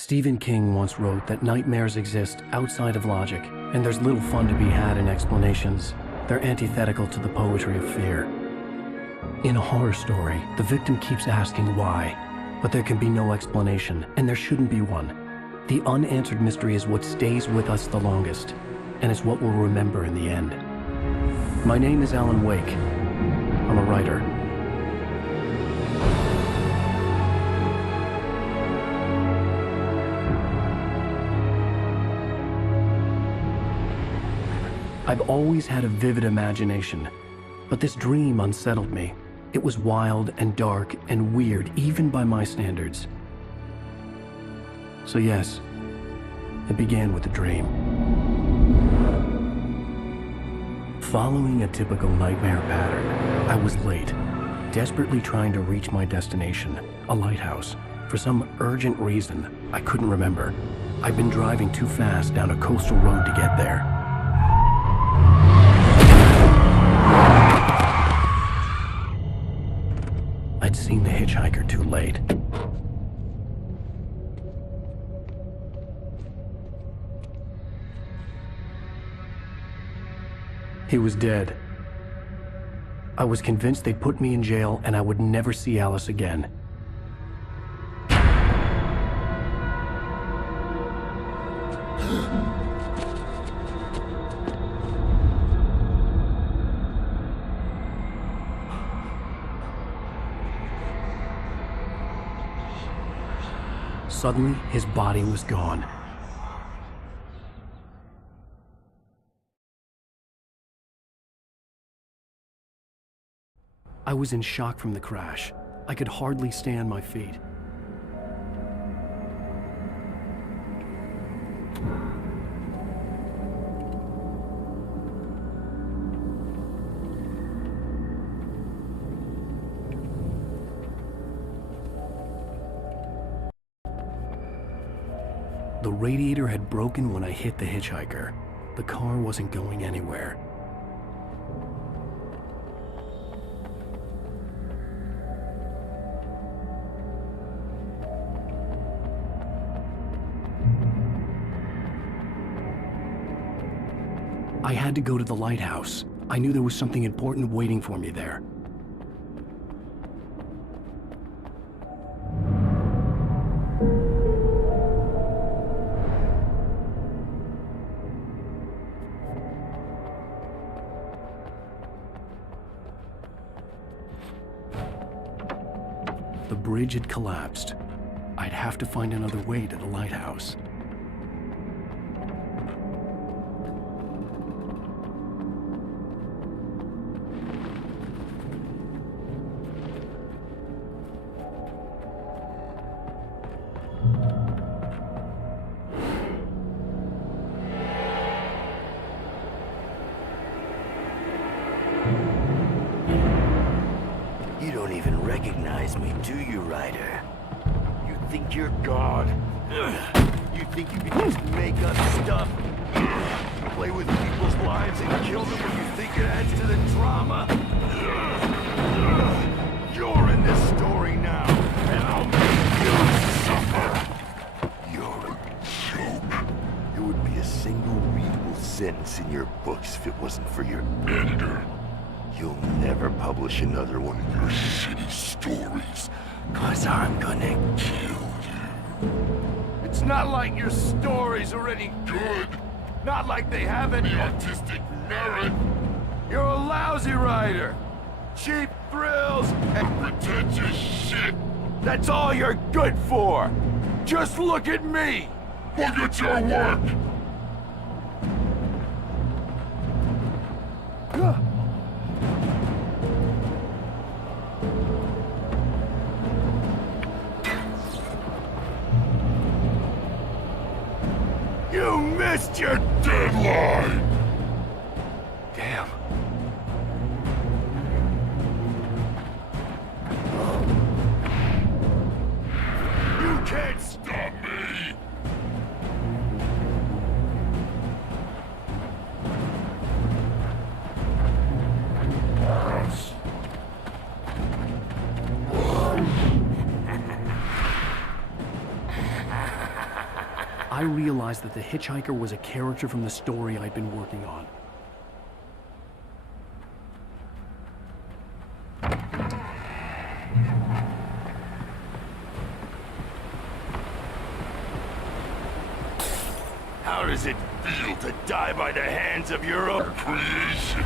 Stephen King once wrote that nightmares exist outside of logic, and there's little fun to be had in explanations. They're antithetical to the poetry of fear. In a horror story, the victim keeps asking why, but there can be no explanation, and there shouldn't be one. The unanswered mystery is what stays with us the longest, and is what we'll remember in the end. My name is Alan Wake. I'm a writer. I've always had a vivid imagination, but this dream unsettled me. It was wild and dark and weird, even by my standards. So yes, it began with a dream. Following a typical nightmare pattern, I was late, desperately trying to reach my destination, a lighthouse. For some urgent reason, I couldn't remember. I'd been driving too fast down a coastal road to get there. I'd seen the hitchhiker too late. He was dead. I was convinced they'd put me in jail and I would never see Alice again. Suddenly, his body was gone. I was in shock from the crash. I could hardly stay on my feet. The radiator had broken when I hit the hitchhiker. The car wasn't going anywhere. I had to go to the lighthouse. I knew there was something important waiting for me there. The bridge had collapsed. I'd have to find another way to the lighthouse. You don't even recognize me, do you, Ryder? You think you're God? You think you can just make up stuff? Play with people's lives and kill them when you think it adds to the drama? You're in this story now, and I'll make you suffer! You're a joke. It would be a single readable sentence in your books if it wasn't for your editor. You'll never publish another one of your shitty stories, 'cause I'm gonna kill you. It's not like your stories are any good. Not like they have any artistic merit. You're a lousy writer. Cheap thrills and pretentious shit. That's all you're good for. Just look at me. Look at your work. You missed your deadline! Damn. You can't stop me! I realized that the hitchhiker was a character from the story I'd been working on. How does it feel to die by the hands of your own creation?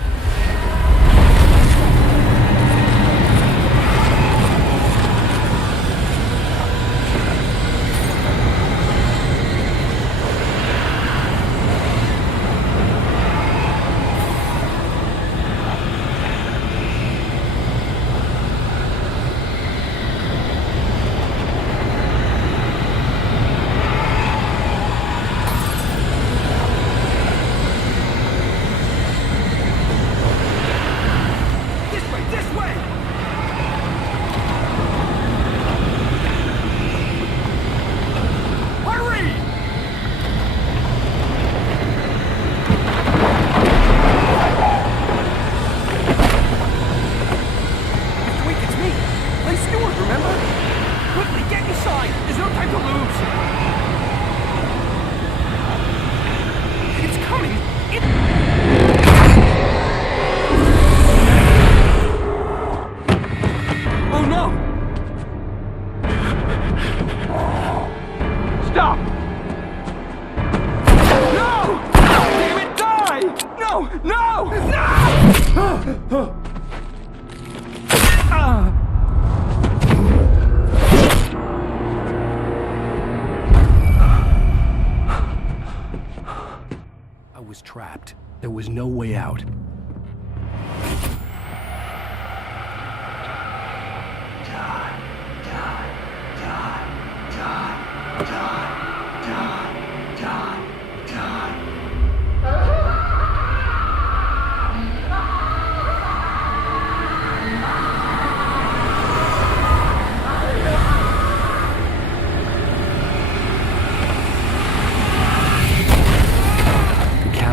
Trapped. There was no way out.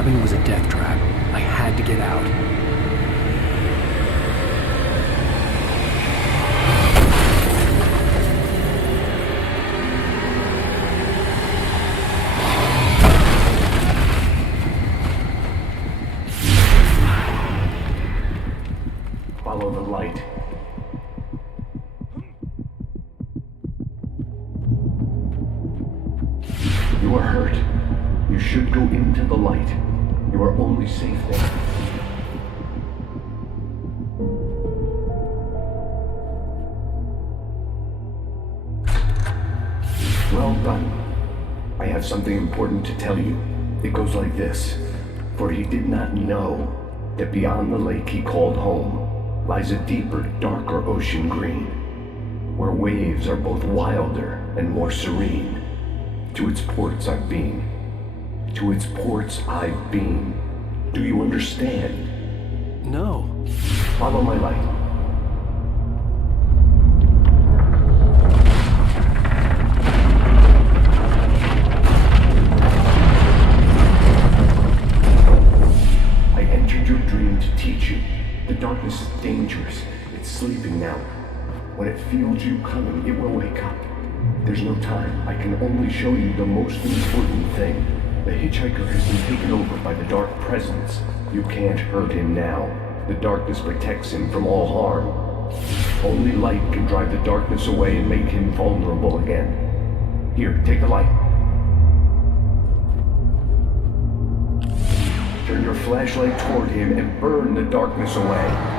It was a death trap. I had to get out. Follow the light. You are hurt. You should go into the light. You are only safe there. Well done. I have something important to tell you. It goes like this. For he did not know that beyond the lake he called home lies a deeper, darker ocean green, where waves are both wilder and more serene. To its ports I've been. To its ports I've been. Do you understand? No. Follow my light. I entered your dream to teach you. The darkness is dangerous. It's sleeping now. When it feels you coming, it will wake up. There's no time. I can only show you the most important thing. The hitchhiker has been taken over by the dark presence. You can't hurt him now. The darkness protects him from all harm. Only light can drive the darkness away and make him vulnerable again. Here, take the light. Turn your flashlight toward him and burn the darkness away.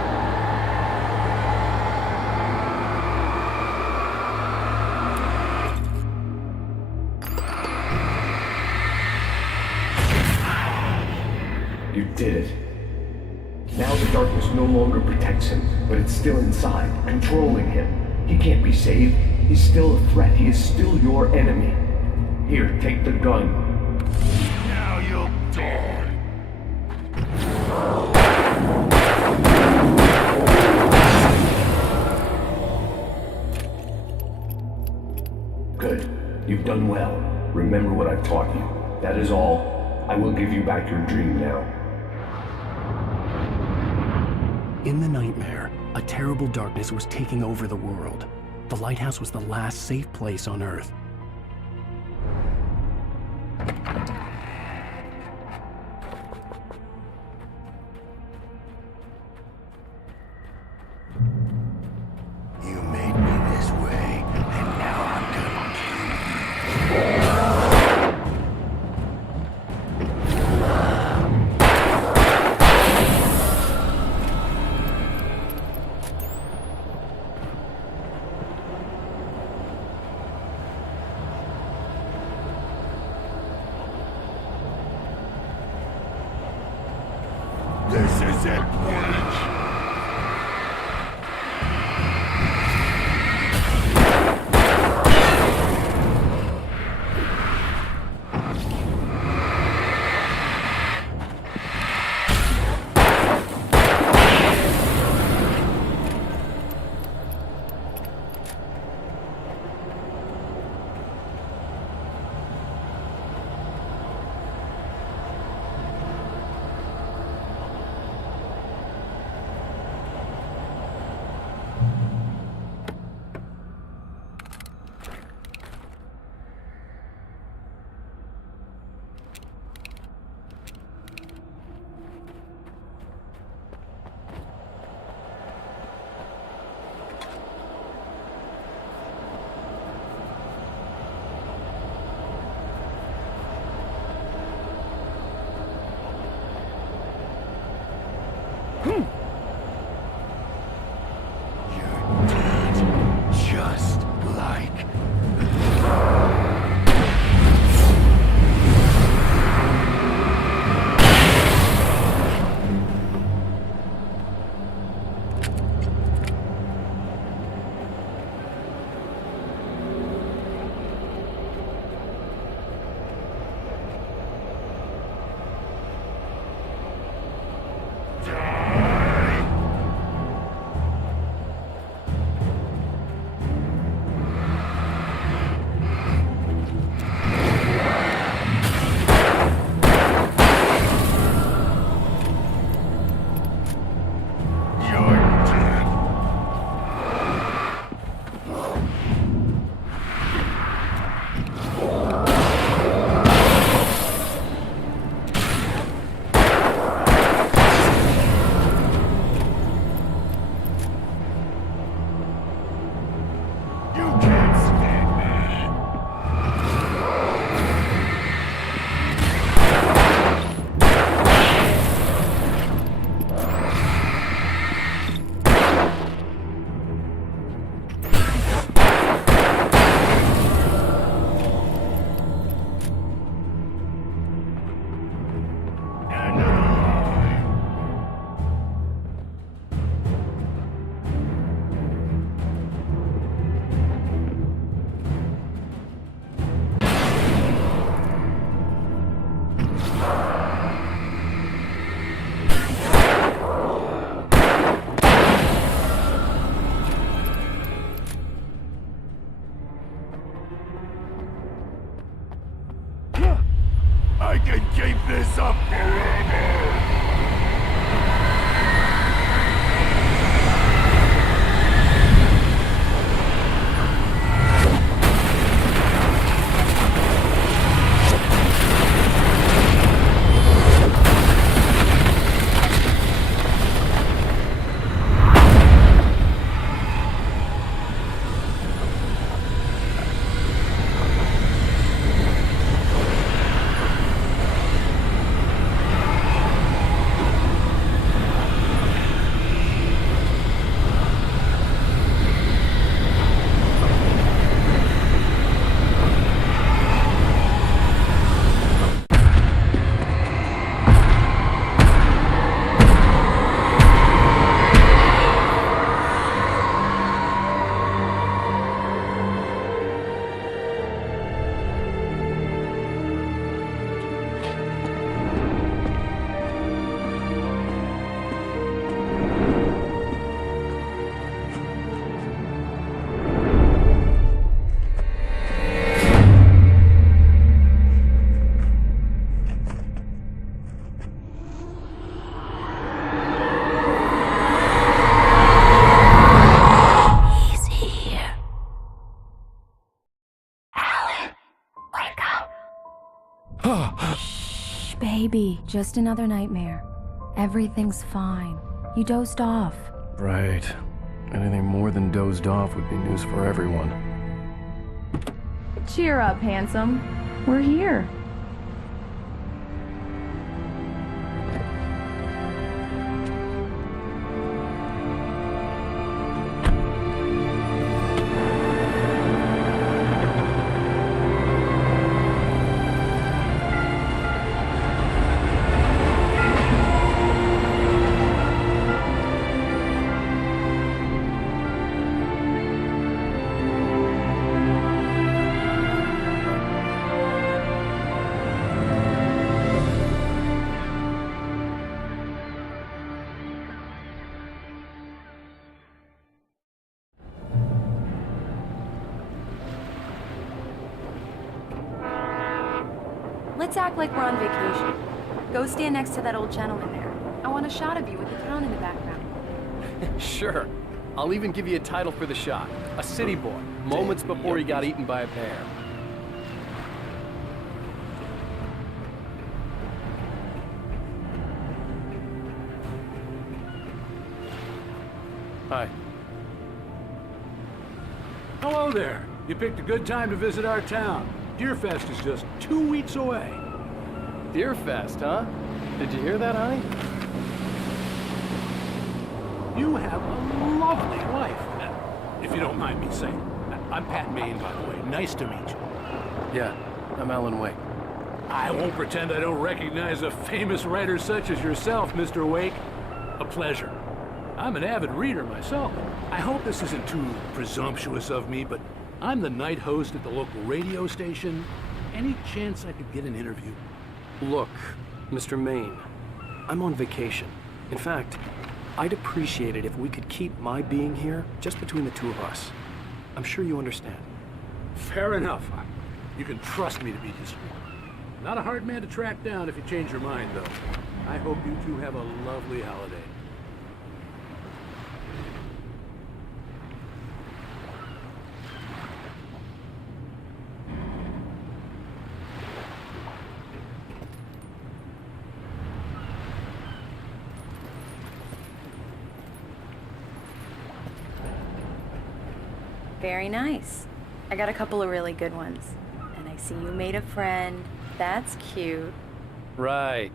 You did it. Now the darkness no longer protects him, but it's still inside, controlling him. He can't be saved. He's still a threat. He is still your enemy. Here, take the gun. Now you'll die. Good. You've done well. Remember what I've taught you. That is all. I will give you back your dream now. In the nightmare, a terrible darkness was taking over the world. The lighthouse was the last safe place on Earth. Set point! You're dead, just like... I can keep this up forever! Shh, baby. Just another nightmare. Everything's fine. You dozed off. Right. Anything more than dozed off would be news for everyone. Cheer up, handsome. We're here. Let's act like we're on vacation. Go stand next to that old gentleman there. I want a shot of you with the throne in the background. Sure. I'll even give you a title for the shot. A city boy, moments before he got eaten by a bear. Hi. Hello there. You picked a good time to visit our town. Deerfest is just 2 weeks away. Deerfest, huh? Did you hear that, honey? You have a lovely life, if you don't mind me saying. I'm Pat Maine, by the way. Nice to meet you. Yeah, I'm Alan Wake. I won't pretend I don't recognize a famous writer such as yourself, Mr. Wake. A pleasure. I'm an avid reader myself. I hope this isn't too presumptuous of me, but I'm the night host at the local radio station. Any chance I could get an interview? Look, Mr. Maine, I'm on vacation. In fact, I'd appreciate it if we could keep my being here just between the two of us. I'm sure you understand. Fair enough. You can trust me to be discreet. Not a hard man to track down if you change your mind, though. I hope you two have a lovely holiday. Very nice. I got a couple of really good ones. And I see you made a friend. That's cute. Right.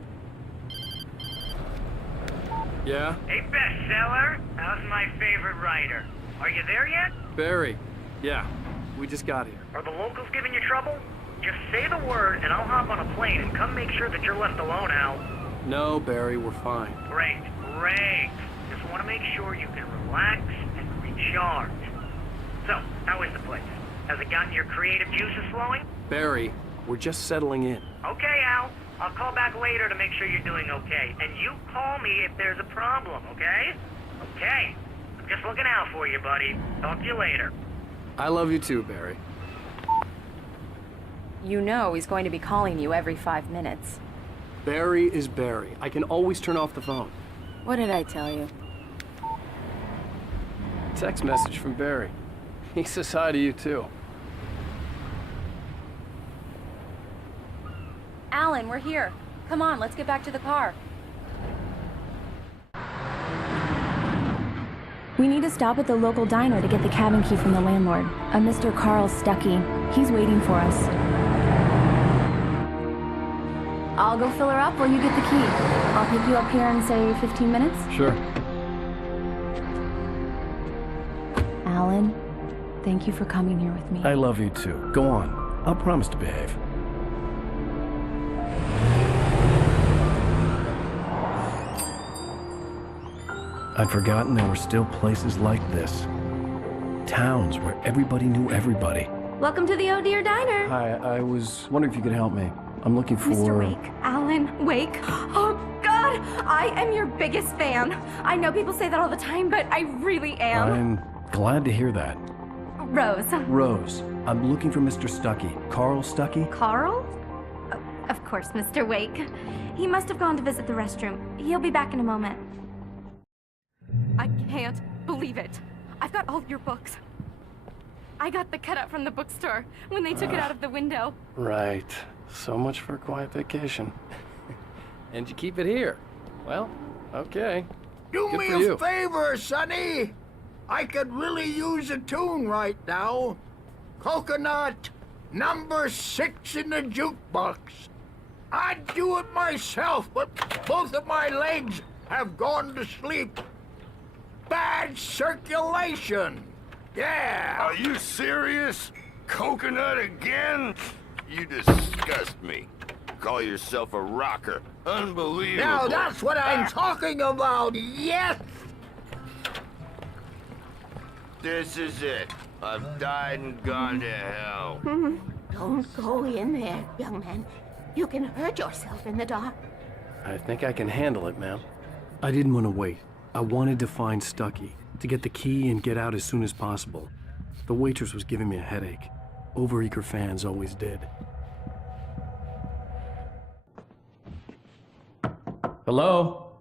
Yeah? Hey, bestseller. How's my favorite writer? Are you there yet? Barry. Yeah, we just got here. Are the locals giving you trouble? Just say the word and I'll hop on a plane and come make sure that you're left alone, Al. No, Barry, we're fine. Great, great. Just want to make sure you can relax and recharge. So, how is the place? Has it gotten your creative juices flowing? Barry, we're just settling in. Okay, Al. I'll call back later to make sure you're doing okay. And you call me if there's a problem, okay? Okay. I'm just looking out for you, buddy. Talk to you later. I love you too, Barry. You know he's going to be calling you every 5 minutes. Barry is Barry. I can always turn off the phone. What did I tell you? Text message from Barry. He says hi to you too. Alan, we're here. Come on, let's get back to the car. We need to stop at the local diner to get the cabin key from the landlord, a Mr. Carl Stuckey. He's waiting for us. I'll go fill her up while you get the key. I'll pick you up here in, say, 15 minutes? Sure. Alan, thank you for coming here with me. I love you too. Go on. I'll promise to behave. I'd forgotten there were still places like this. Towns where everybody knew everybody. Welcome to the Oh Dear Diner. Hi, I was wondering if you could help me. I'm looking for... Mr. Wake. Alan Wake. Oh, God! I am your biggest fan. I know people say that all the time, but I really am. I'm glad to hear that. Rose. Rose, I'm looking for Mr. Stuckey. Carl Stuckey? Carl? Oh, of course, Mr. Wake. He must have gone to visit the restroom. He'll be back in a moment. I can't believe it. I've got all of your books. I got the cutout from the bookstore when they took it out of the window. Right. So much for a quiet vacation. And you keep it here. Well, okay. Do Good me for a you. favor, Sonny. I could really use a tune right now. Coconut, number 6 in the jukebox. I'd do it myself, but both of my legs have gone to sleep. Bad circulation. Yeah. Are you serious? Coconut again? You disgust me. Call yourself a rocker. Unbelievable. Now that's what I'm talking about, yes! This is it. I've died and gone to hell. Don't go in there, young man. You can hurt yourself in the dark. I think I can handle it, ma'am. I didn't want to wait. I wanted to find Stuckey, to get the key and get out as soon as possible. The waitress was giving me a headache. Overeager fans always did. Hello?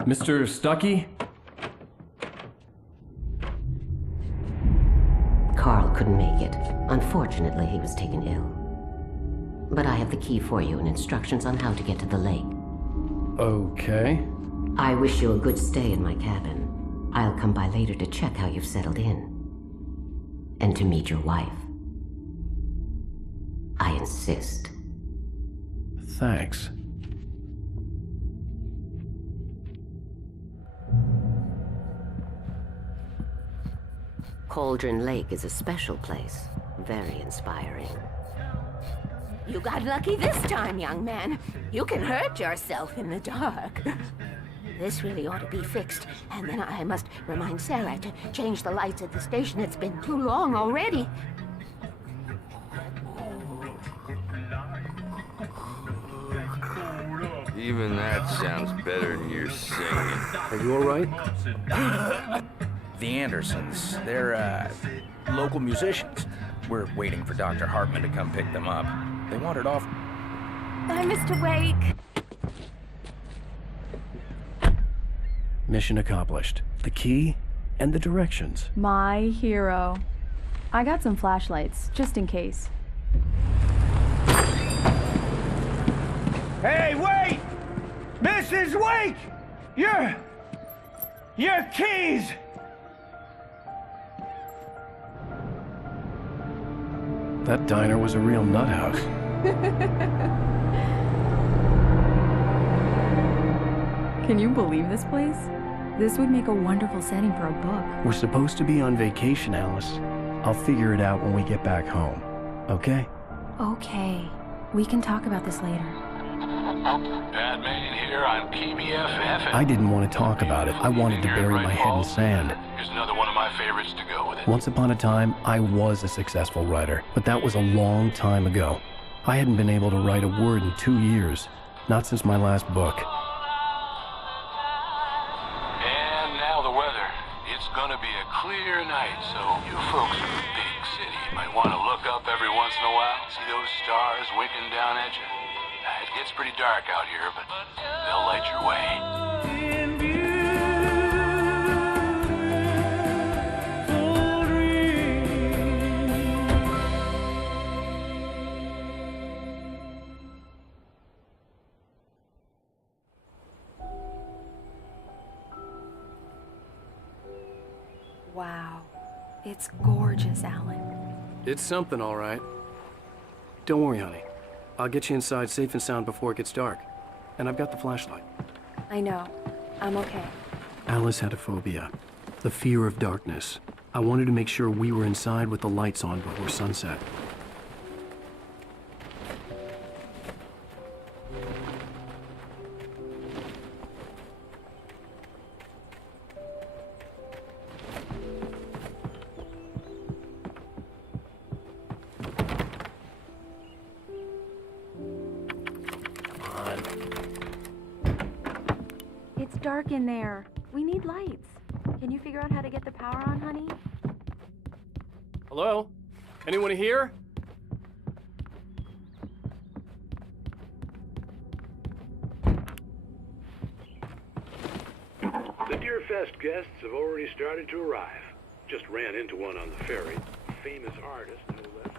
Mr. Stuckey? Carl couldn't make it. Unfortunately, he was taken ill. But I have the key for you and instructions on how to get to the lake. Okay. I wish you a good stay in my cabin. I'll come by later to check how you've settled in. And to meet your wife. I insist. Thanks. Cauldron Lake is a special place. Very inspiring. You got lucky this time, young man. You can hurt yourself in the dark. This really ought to be fixed. And then I must remind Sarah to change the lights at the station. It's been too long already. Even that sounds better than your singing. Are you alright? The Andersons. They're, local musicians. We're waiting for Dr. Hartman to come pick them up. They wandered off. Bye, Mr. Wake. Mission accomplished. The key and the directions. My hero. I got some flashlights, just in case. Hey, wait! Mrs. Wake! Your keys! That diner was a real nut house. Can you believe this place? This would make a wonderful setting for a book. We're supposed to be on vacation, Alice. I'll figure it out when we get back home. Okay? Okay. We can talk about this later. Bad man here on PBFF. I didn't want to talk about it. I wanted to bury my head in sand. Here's another one of my favorites to go with it. Once upon a time, I was a successful writer, but that was a long time ago. I hadn't been able to write a word in 2 years, not since my last book. And now the weather. It's gonna be a clear night, so you folks in the big city might want to look up every once in a while, see those stars winking down at you. It gets pretty dark out here, but they'll light your way. Wow. It's gorgeous, Alan. It's something, all right. Don't worry, honey. I'll get you inside safe and sound before it gets dark. And I've got the flashlight. I know. I'm okay. Alice had a phobia. The fear of darkness. I wanted to make sure we were inside with the lights on before sunset. It's dark in there. We need lights. Can you figure out how to get the power on, honey? Hello? Anyone here? The Deerfest guests have already started to arrive. Just ran into one on the ferry. Famous artist, no less.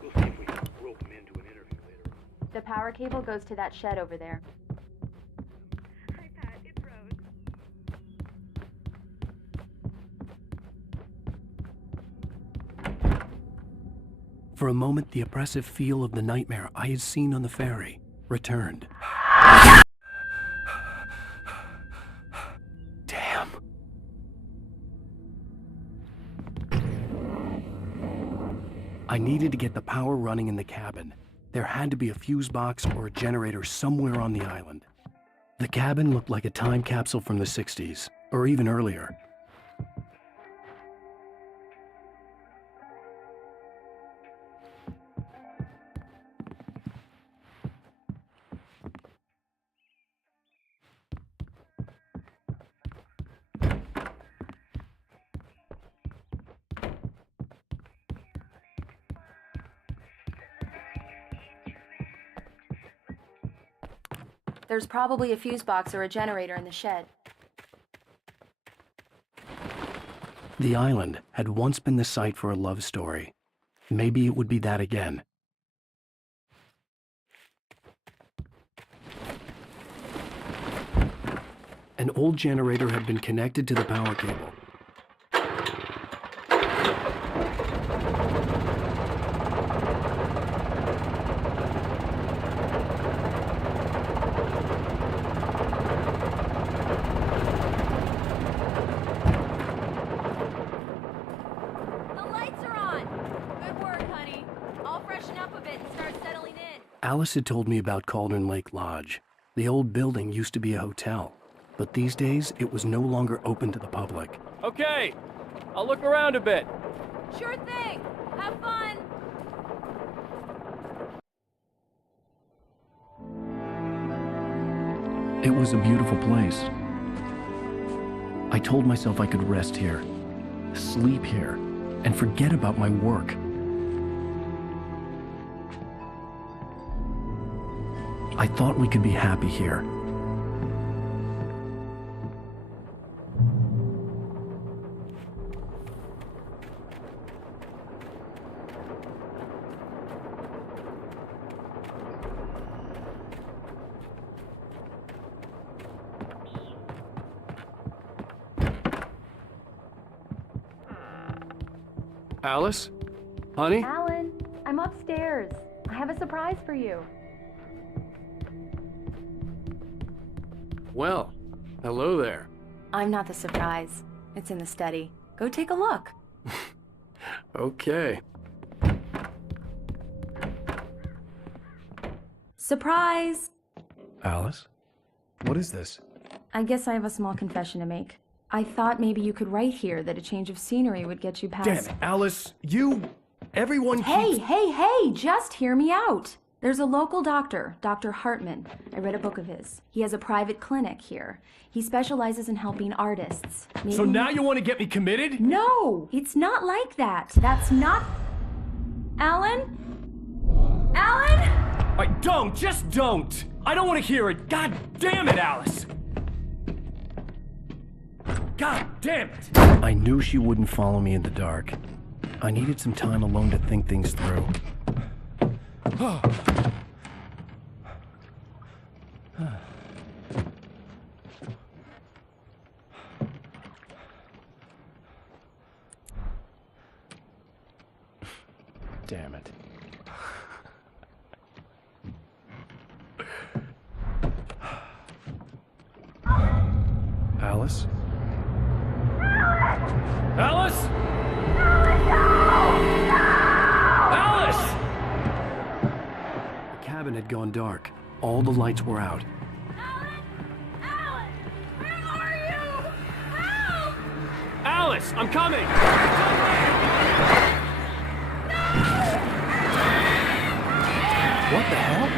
We'll see if we can rope him into an interview later on. The power cable goes to that shed over there. Hi, Pat. It's Rose. For a moment, the oppressive feel of the nightmare I had seen on the ferry returned. Damn. I needed to get the power running in the cabin. There had to be a fuse box or a generator somewhere on the island. The cabin looked like a time capsule from the 60s, or even earlier. There's probably a fuse box or a generator in the shed. The island had once been the site for a love story. Maybe it would be that again. An old generator had been connected to the power cable. Alice had told me about Cauldron Lake Lodge. The old building used to be a hotel, but these days it was no longer open to the public. Okay, I'll look around a bit. Sure thing. Have fun. It was a beautiful place. I told myself I could rest here, sleep here, and forget about my work. I thought we could be happy here. Alice? Honey? Alan, I'm upstairs. I have a surprise for you. Well, hello there. I'm not the surprise. It's in the study. Go take a look. Okay. Surprise! Alice? What is this? I guess I have a small confession to make. I thought maybe you could write here that a change of scenery would get you past... Damn it, Alice, everyone keeps... Hey, just hear me out. There's a local doctor, Dr. Hartman. I read a book of his. He has a private clinic here. He specializes in helping artists. Maybe... So now you want to get me committed? No, it's not like that. That's not... Alan? Alan? Just don't! I don't want to hear it! God damn it, Alice! God damn it! I knew she wouldn't follow me in the dark. I needed some time alone to think things through. Damn it. Alice? Alice? Alice! The cabin had gone dark. All the lights were out. Alan! Where are you? Help! Alice, I'm coming! What the hell?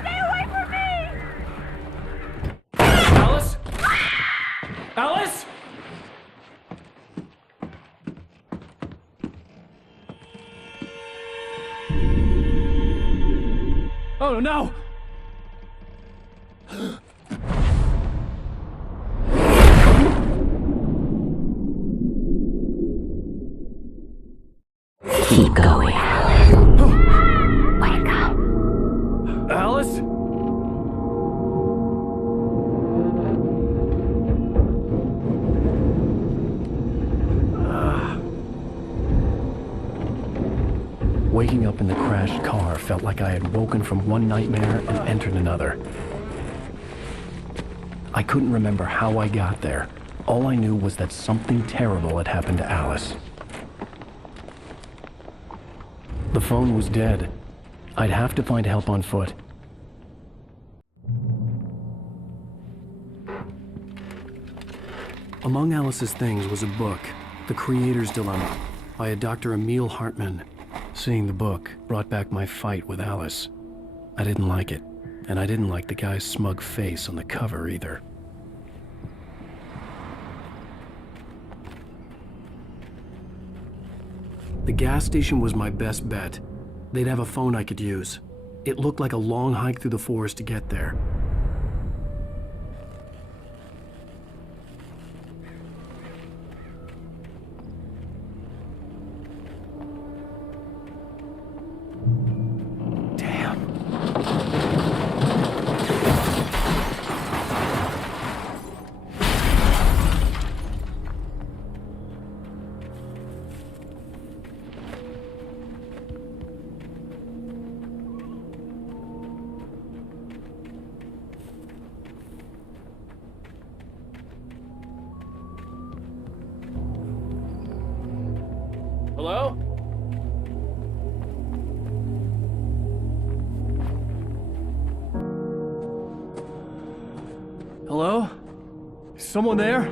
Stay away from me! Alice? Alice? Oh no! Keep going, Alan. Wake up. Alice? Waking up in the crashed car felt like I had woken from one nightmare and entered another. I couldn't remember how I got there. All I knew was that something terrible had happened to Alice. The phone was dead. I'd have to find help on foot. Among Alice's things was a book, The Creator's Dilemma, by a Dr. Emil Hartman. Seeing the book brought back my fight with Alice. I didn't like it, and I didn't like the guy's smug face on the cover either. The gas station was my best bet. They'd have a phone I could use. It looked like a long hike through the forest to get there. Hello? Hello? Is someone there?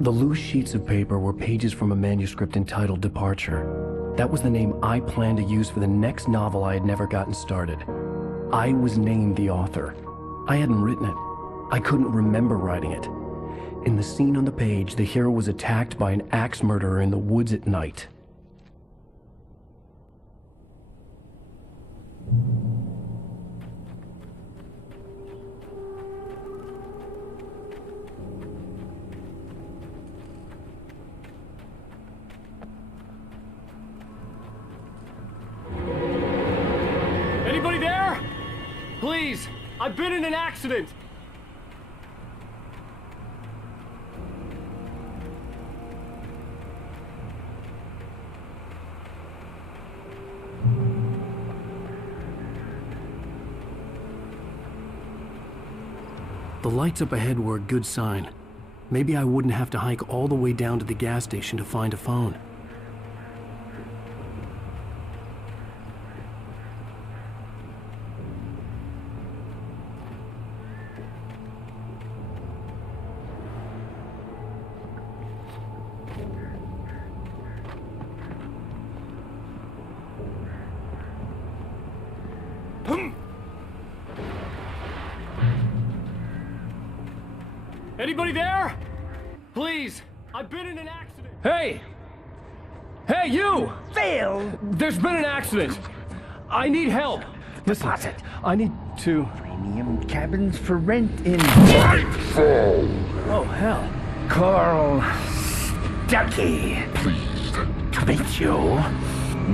The loose sheets of paper were pages from a manuscript entitled Departure. That was the name I planned to use for the next novel I had never gotten started. I was named the author. I hadn't written it. I couldn't remember writing it. In the scene on the page, the hero was attacked by an axe murderer in the woods at night. Anybody there? Please, I've been in an accident. The lights up ahead were a good sign. Maybe I wouldn't have to hike all the way down to the gas station to find a phone. Anybody there? Please, I've been in an accident. Hey! Hey, you! Phil! There's been an accident. I need help. Listen, Deposit. I need to... Premium cabins for rent in... Nightfall! Oh, hell. Carl Stuckey. Pleased To meet you.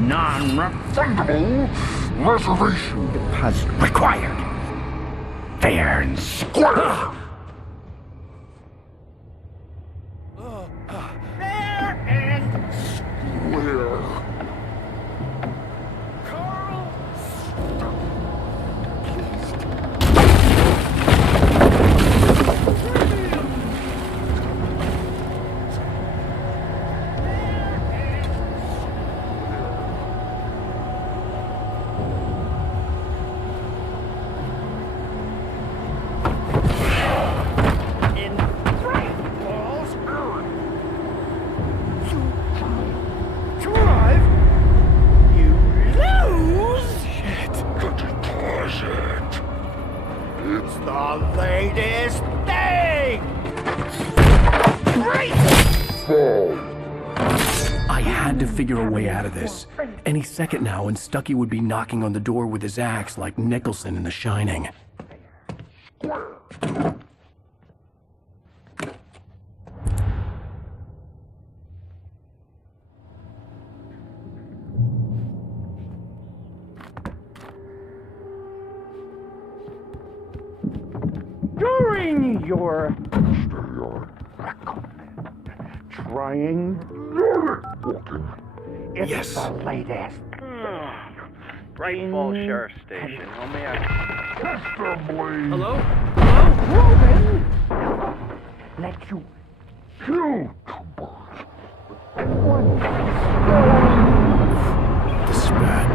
Non-refundable reservation deposit required. Fair and square. Fair and Where? Carl in Bright Falls. To arrive, you lose. The deposit. It's the latest thing. Great. Fall. I had to figure a way out of this. Any second now, and Stuckey would be knocking on the door with his axe like Nicholson in The Shining. During your trying Walking. it's Yes. the latest. Bright Falls Sheriff Station. How may I... Hello? Robin, let you Kill This is bad.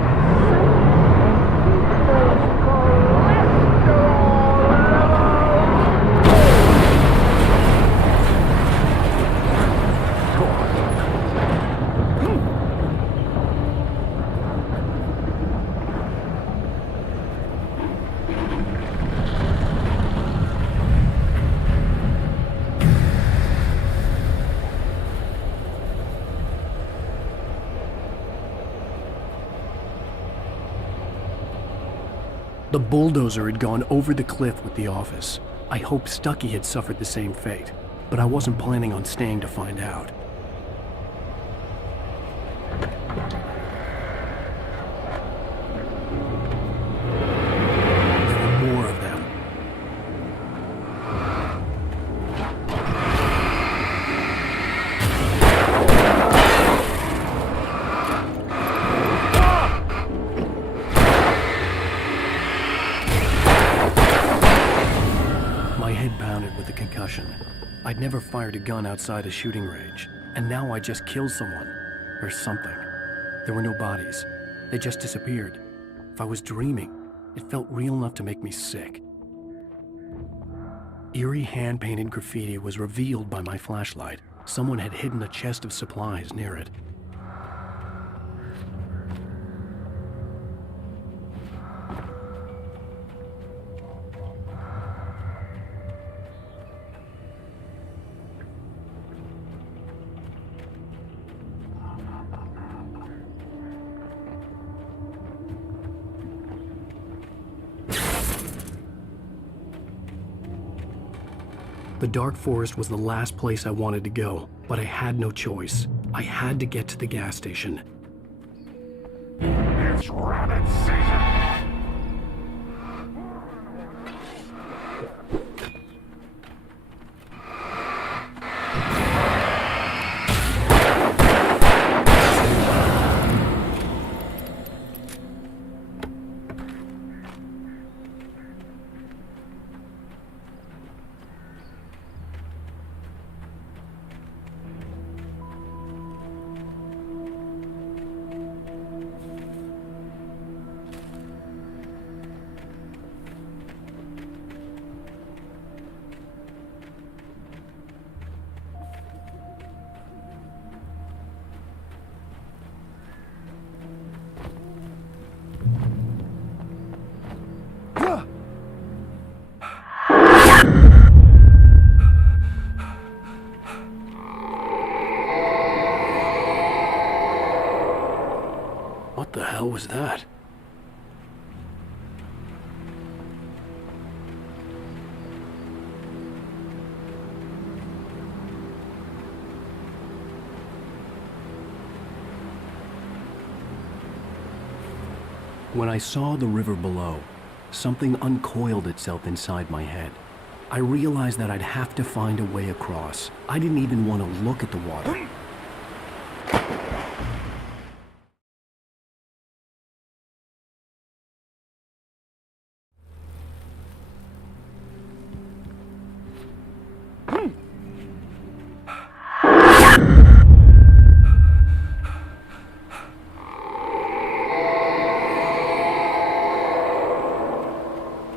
The bulldozer had gone over the cliff with the office. I hoped Stucky had suffered the same fate, but I wasn't planning on staying to find out. There were more of them. My head pounded with a concussion. I'd never fired a gun outside a shooting range, and now I just killed someone. Or something. There were no bodies. They just disappeared. If I was dreaming, it felt real enough to make me sick. Eerie hand-painted graffiti was revealed by my flashlight. Someone had hidden a chest of supplies near it. The dark forest was the last place I wanted to go, but I had no choice. I had to get to the gas station. It's rabbit season! What the hell was that? When I saw the river below, something uncoiled itself inside my head. I realized that I'd have to find a way across. I didn't even want to look at the water.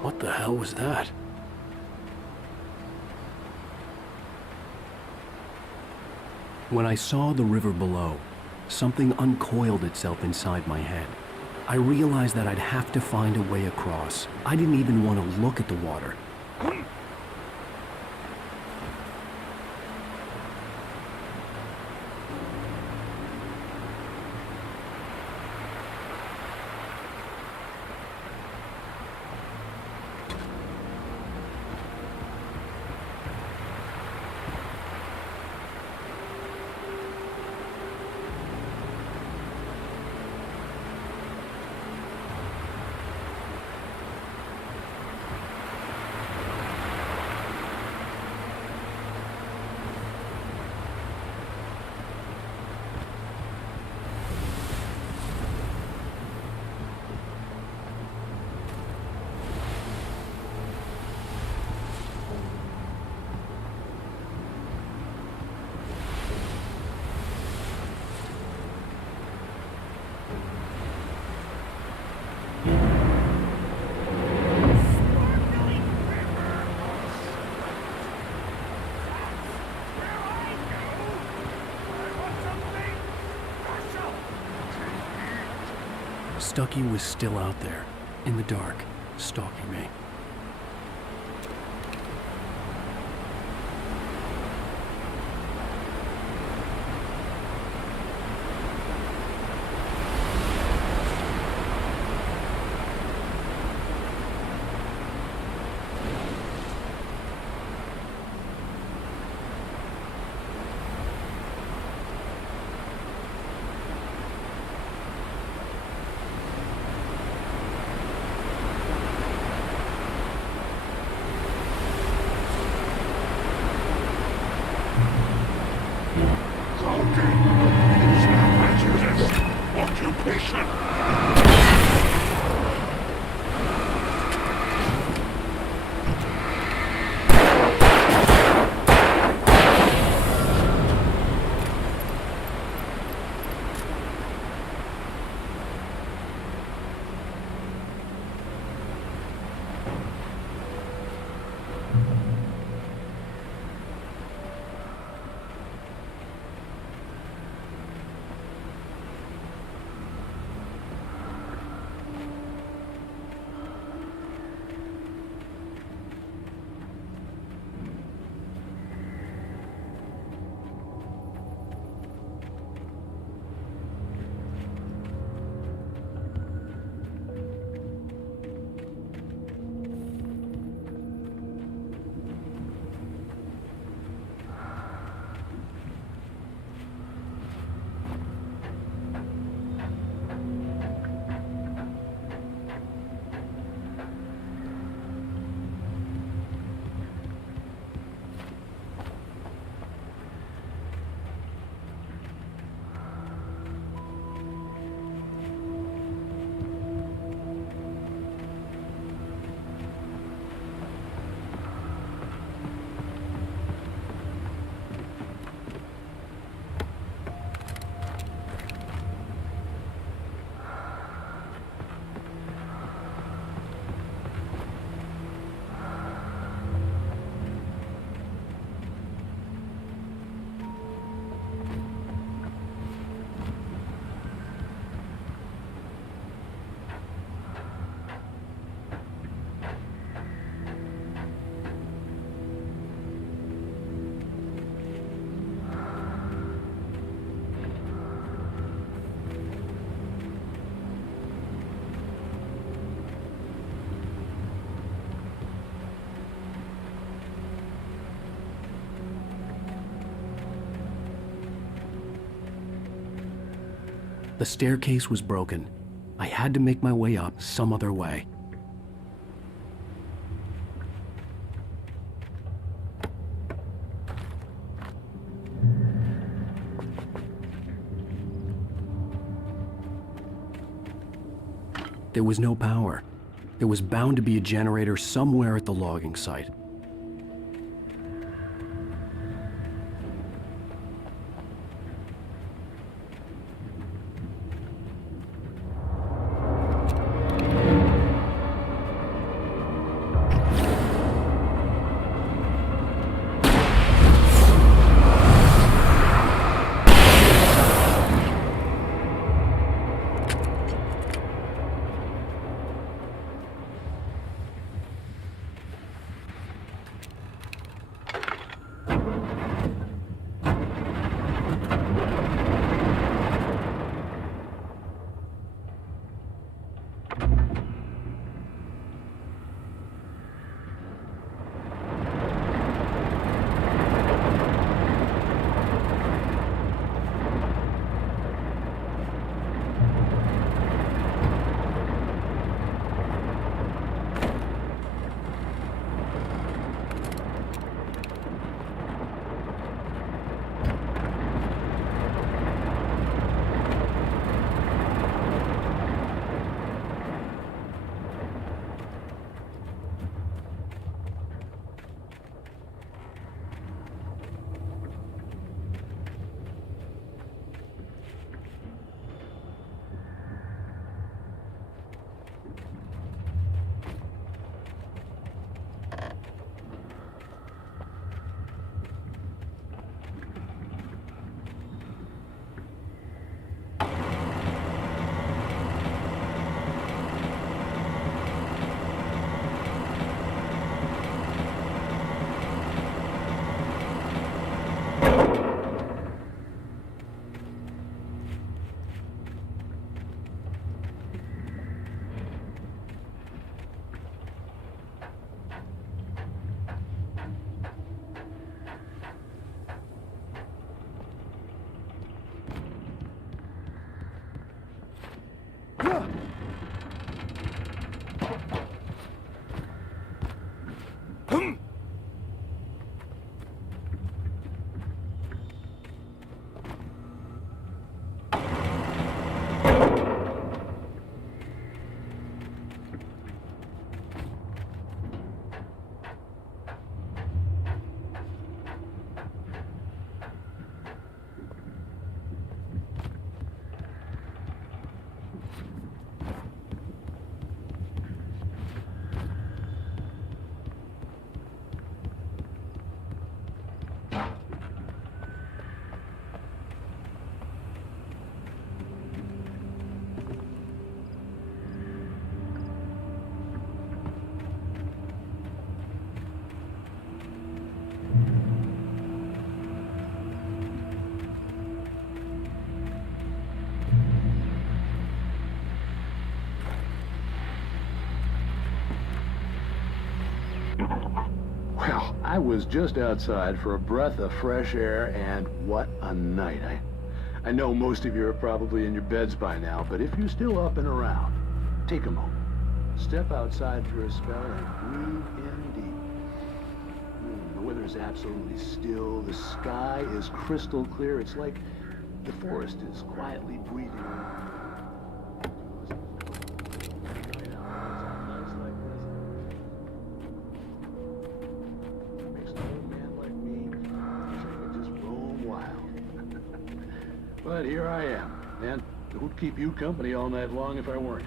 What the hell was that? When I saw the river below, something uncoiled itself inside my head. I realized that I'd have to find a way across. I didn't even want to look at the water. Stucky was still out there, in the dark, stalking me. The staircase was broken. I had to make my way up some other way. There was no power. There was bound to be a generator somewhere at the logging site. Well, I was just outside for a breath of fresh air, and what a night. I know most of you are probably in your beds by now, but if you're still up and around, take a moment. Step outside for a spell and breathe in deep. The weather is absolutely still. The sky is crystal clear. It's like the forest is quietly breathing. But here I am, and it would keep you company all night long if I weren't.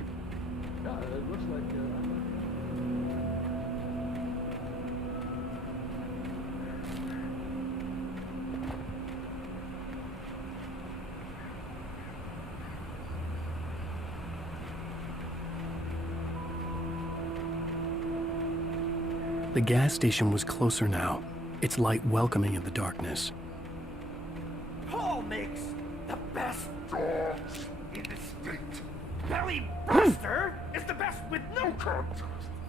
It looks like The gas station was closer now, its light welcoming in the darkness. Paul makes the best dogs in the state. Belly Buster is the best with no contest.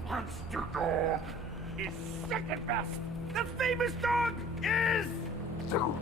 Monster Dog is second best. The famous dog is third.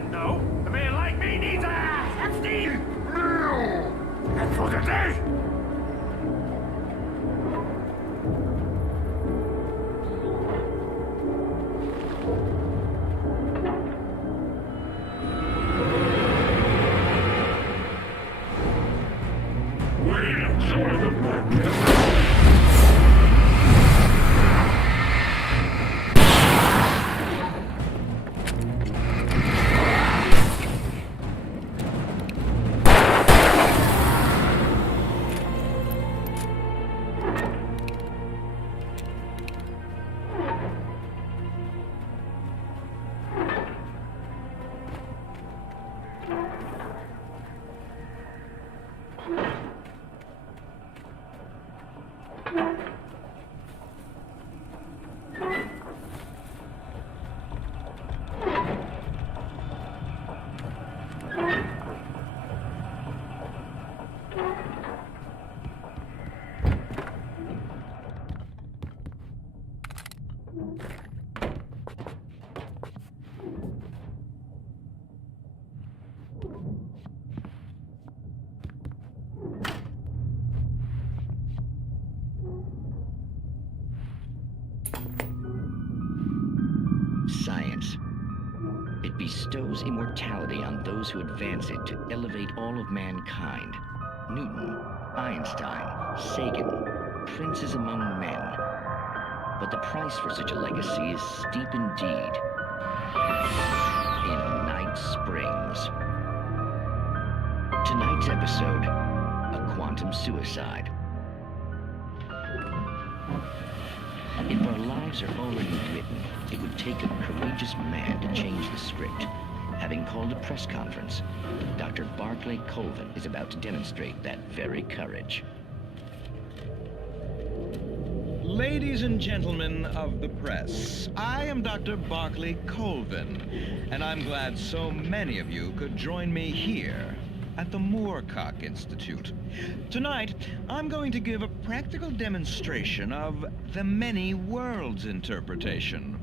talent, though. A man like me needs a ass. That's Steve. That's what it is. Science. It bestows immortality on those who advance it to elevate all of mankind. Newton, Einstein, Sagan, princes among men. But the price for such a legacy is steep indeed. In Night Springs. Tonight's episode, a quantum suicide. If our lives are already written, it would take a courageous man to change the script. Having called a press conference, Dr. Barclay Colvin is about to demonstrate that very courage. Ladies and gentlemen of the press, I am Dr. Barclay Colvin, and I'm glad so many of you could join me here at the Moorcock Institute. Tonight, I'm going to give a practical demonstration of the many worlds interpretation.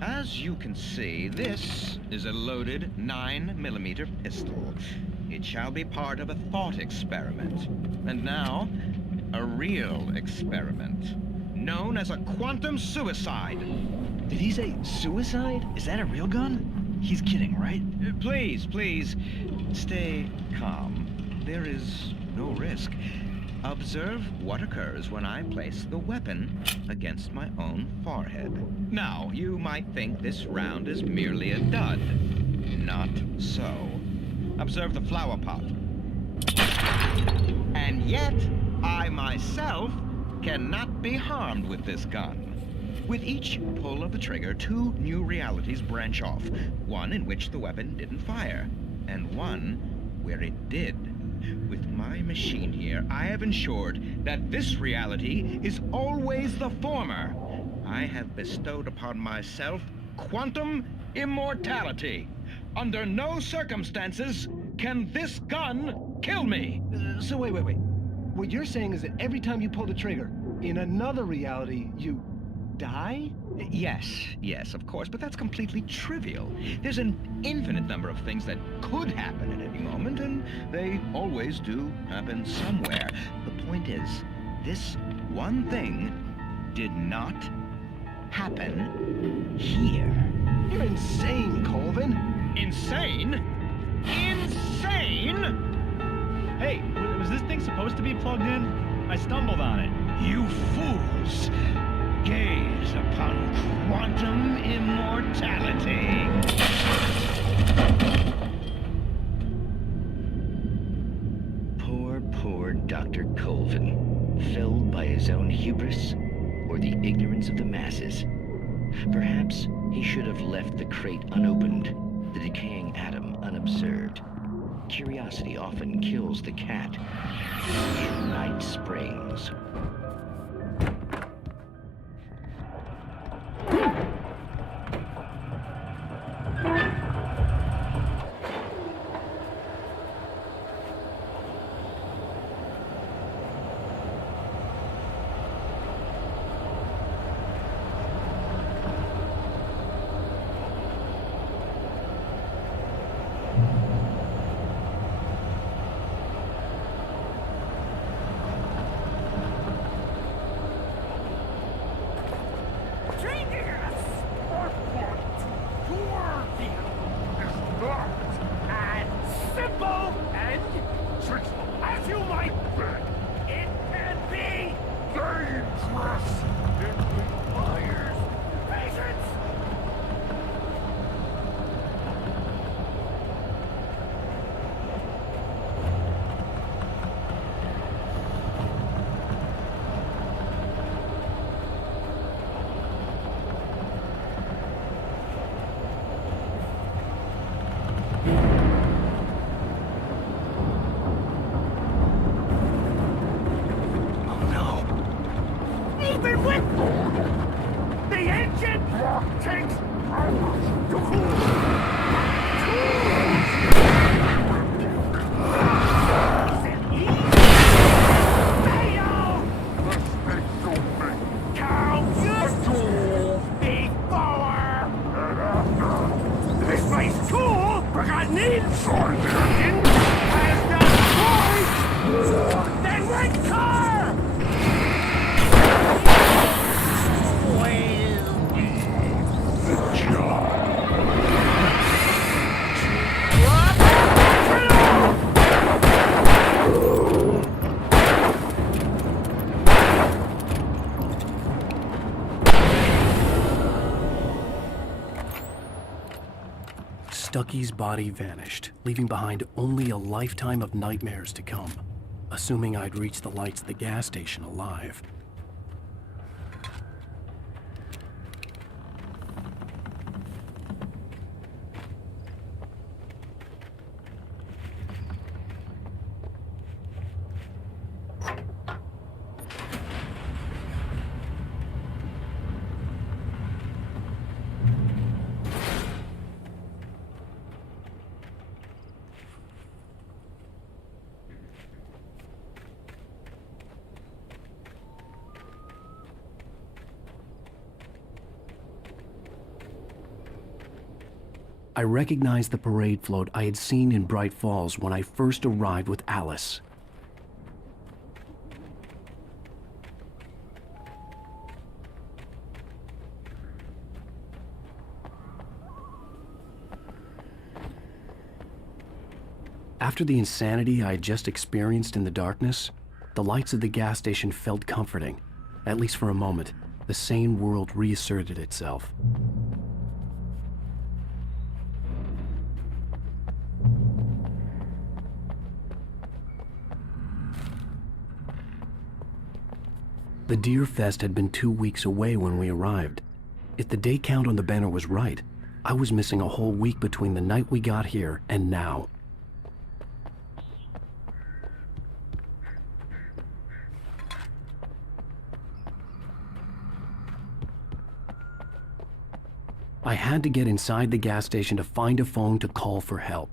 As you can see, this is a loaded 9mm pistol. It shall be part of a thought experiment. And now, a real experiment, known as a quantum suicide. Did he say suicide? Is that a real gun? He's kidding, right? Please, stay calm. There is no risk. Observe what occurs when I place the weapon against my own forehead. Now, you might think this round is merely a dud. Not so. Observe the flower pot. And yet, I myself cannot be harmed with this gun. With each pull of the trigger, two new realities branch off. One in which the weapon didn't fire, and one where it did. With my machine here, I have ensured that this reality is always the former. I have bestowed upon myself quantum immortality. Under no circumstances can this gun kill me. So wait. What you're saying is that every time you pull the trigger, in another reality, you die? Yes, of course, but that's completely trivial. There's an infinite number of things that could happen at any moment, and they always do happen somewhere. The point is, this one thing did not happen here. You're insane, Colvin. Insane? Insane? Hey, was this thing supposed to be plugged in? I stumbled on it. You fools! Gaze upon quantum immortality. Poor Dr. Colvin, felled by his own hubris or the ignorance of the masses. Perhaps he should have left the crate unopened, the decaying atom unobserved. Curiosity often kills the cat. In Night Springs. that needs for their income has not quite. Then rent car! We'll leave the job. Stucky's body vanished, leaving behind only a lifetime of nightmares to come, assuming I'd reached the lights of the gas station alive. I recognized the parade float I had seen in Bright Falls when I first arrived with Alice. After the insanity I had just experienced in the darkness, the lights of the gas station felt comforting. At least for a moment, the sane world reasserted itself. The Deer Fest had been 2 weeks away when we arrived. If the day count on the banner was right, I was missing a whole week between the night we got here and now. I had to get inside the gas station to find a phone to call for help.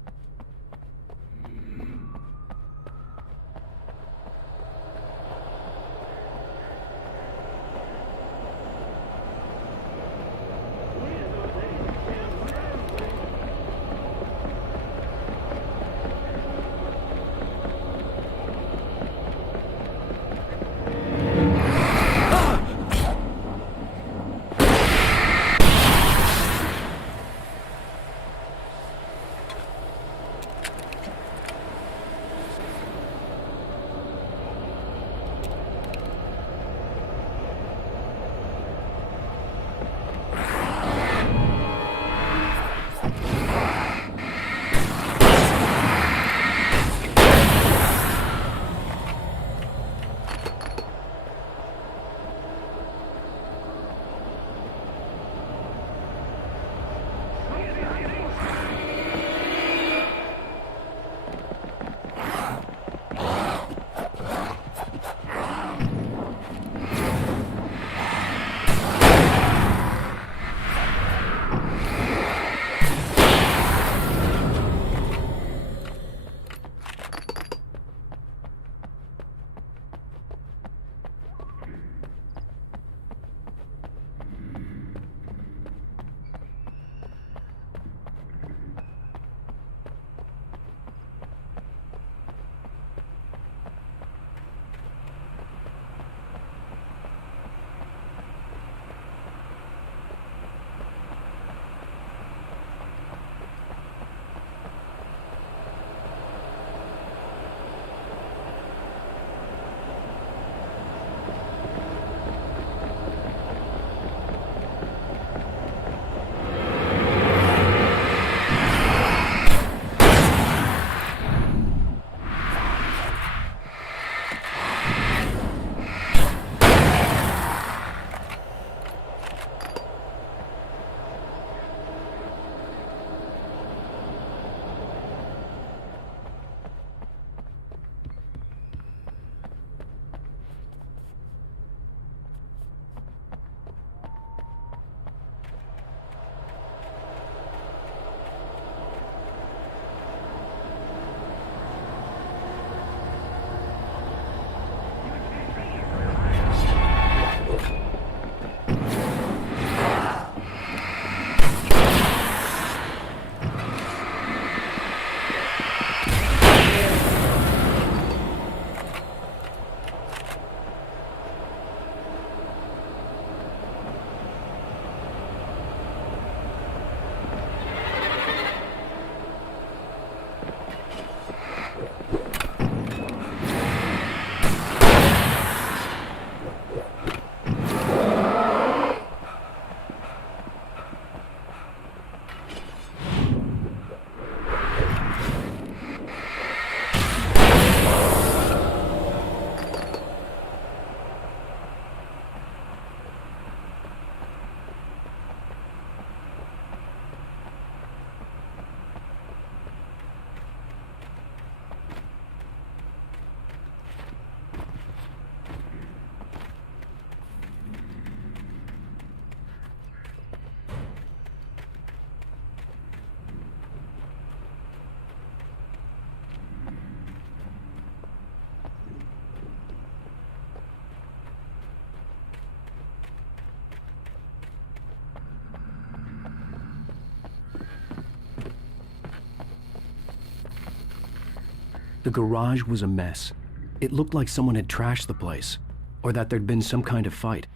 The garage was a mess. It looked like someone had trashed the place, or that there'd been some kind of fight.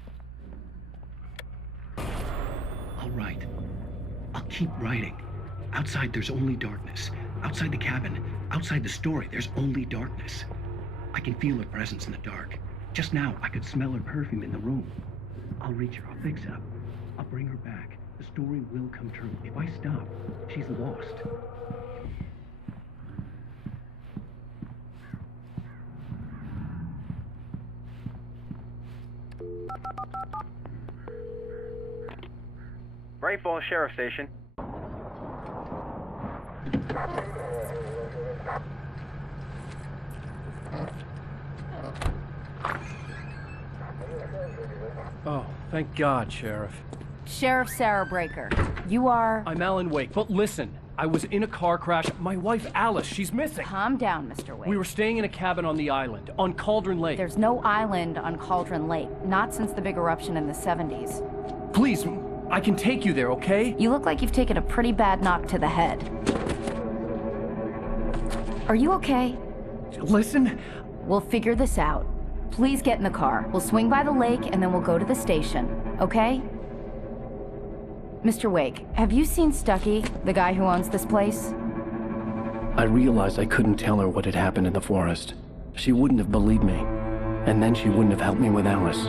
All right. I'll keep writing. Outside, there's only darkness. Outside the cabin, outside the story, there's only darkness. I can feel her presence in the dark. Just now, I could smell her perfume in the room. I'll reach her. I'll fix it up. I'll bring her back. The story will come true. If I stop, she's lost. Bright Falls Sheriff Station. Oh, thank God, Sheriff. Sheriff Sarah Breaker. You are... I'm Alan Wake, but listen. I was in a car crash. My wife, Alice, she's missing. Calm down, Mr. Wake. We were staying in a cabin on the island, on Cauldron Lake. There's no island on Cauldron Lake. Not since the big eruption in the 70s. Please, I can take you there, okay? You look like you've taken a pretty bad knock to the head. Are you okay? Listen. We'll figure this out. Please get in the car. We'll swing by the lake and then we'll go to the station, okay? Mr. Wake, have you seen Stucky, the guy who owns this place? I realized I couldn't tell her what had happened in the forest. She wouldn't have believed me. And then she wouldn't have helped me with Alice.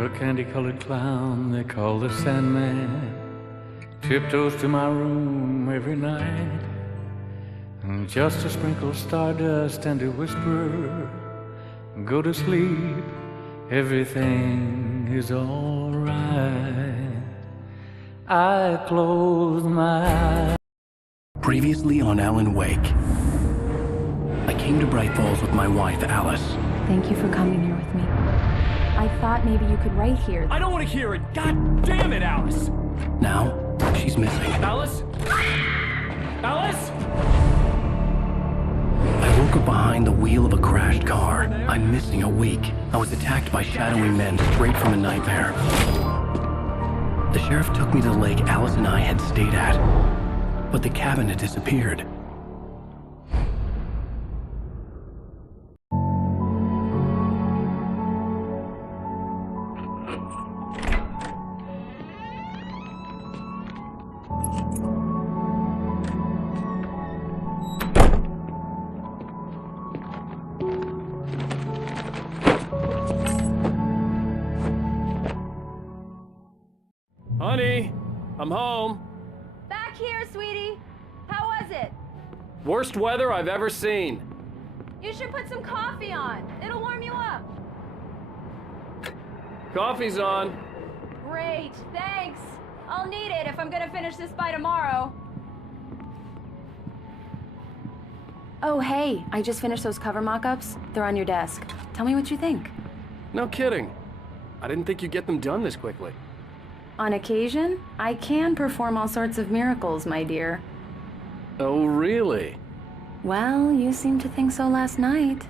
A candy-colored clown they call the Sandman tiptoes to my room every night, and just to sprinkle stardust and to whisper, go to sleep, everything is all right. I close my eyes. Previously on Alan Wake. I came to Bright Falls with my wife, Alice. Thank you for coming here with me. I thought maybe you could write here. I don't want to hear it! God damn it, Alice! Now, she's missing. Alice? Alice? I woke up behind the wheel of a crashed car. I'm missing a week. I was attacked by shadowy men straight from a nightmare. The sheriff took me to the lake Alice and I had stayed at, but the cabin had disappeared. Honey, I'm home. Back here, sweetie. How was it? Worst weather I've ever seen. You should put some coffee on. It'll warm you up. Coffee's on. Great, thanks. I'll need it if I'm gonna finish this by tomorrow. Oh, hey, I just finished those cover mock-ups. They're on your desk. Tell me what you think. No kidding. I didn't think you'd get them done this quickly. On occasion, I can perform all sorts of miracles, my dear. Oh, really? Well, you seemed to think so last night.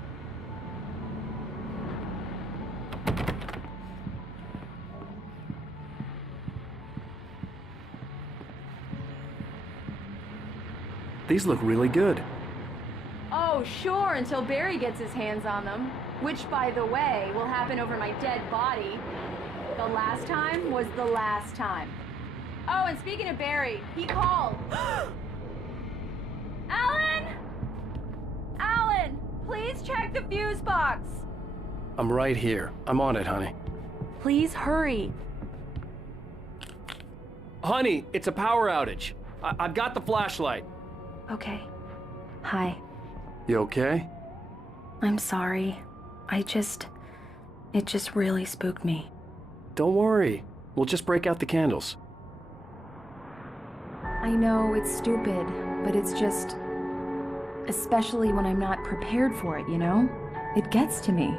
These look really good. Oh, sure, until Barry gets his hands on them. Which, by the way, will happen over my dead body. The last time was the last time. Oh, and speaking of Barry, he called. Alan! Alan, please check the fuse box. I'm right here. I'm on it, honey. Please hurry. Honey, it's a power outage. I've got the flashlight. Okay. Hi. You okay? I'm sorry. It just really spooked me. Don't worry. We'll just break out the candles. I know it's stupid, but it's just... especially when I'm not prepared for it, you know? It gets to me.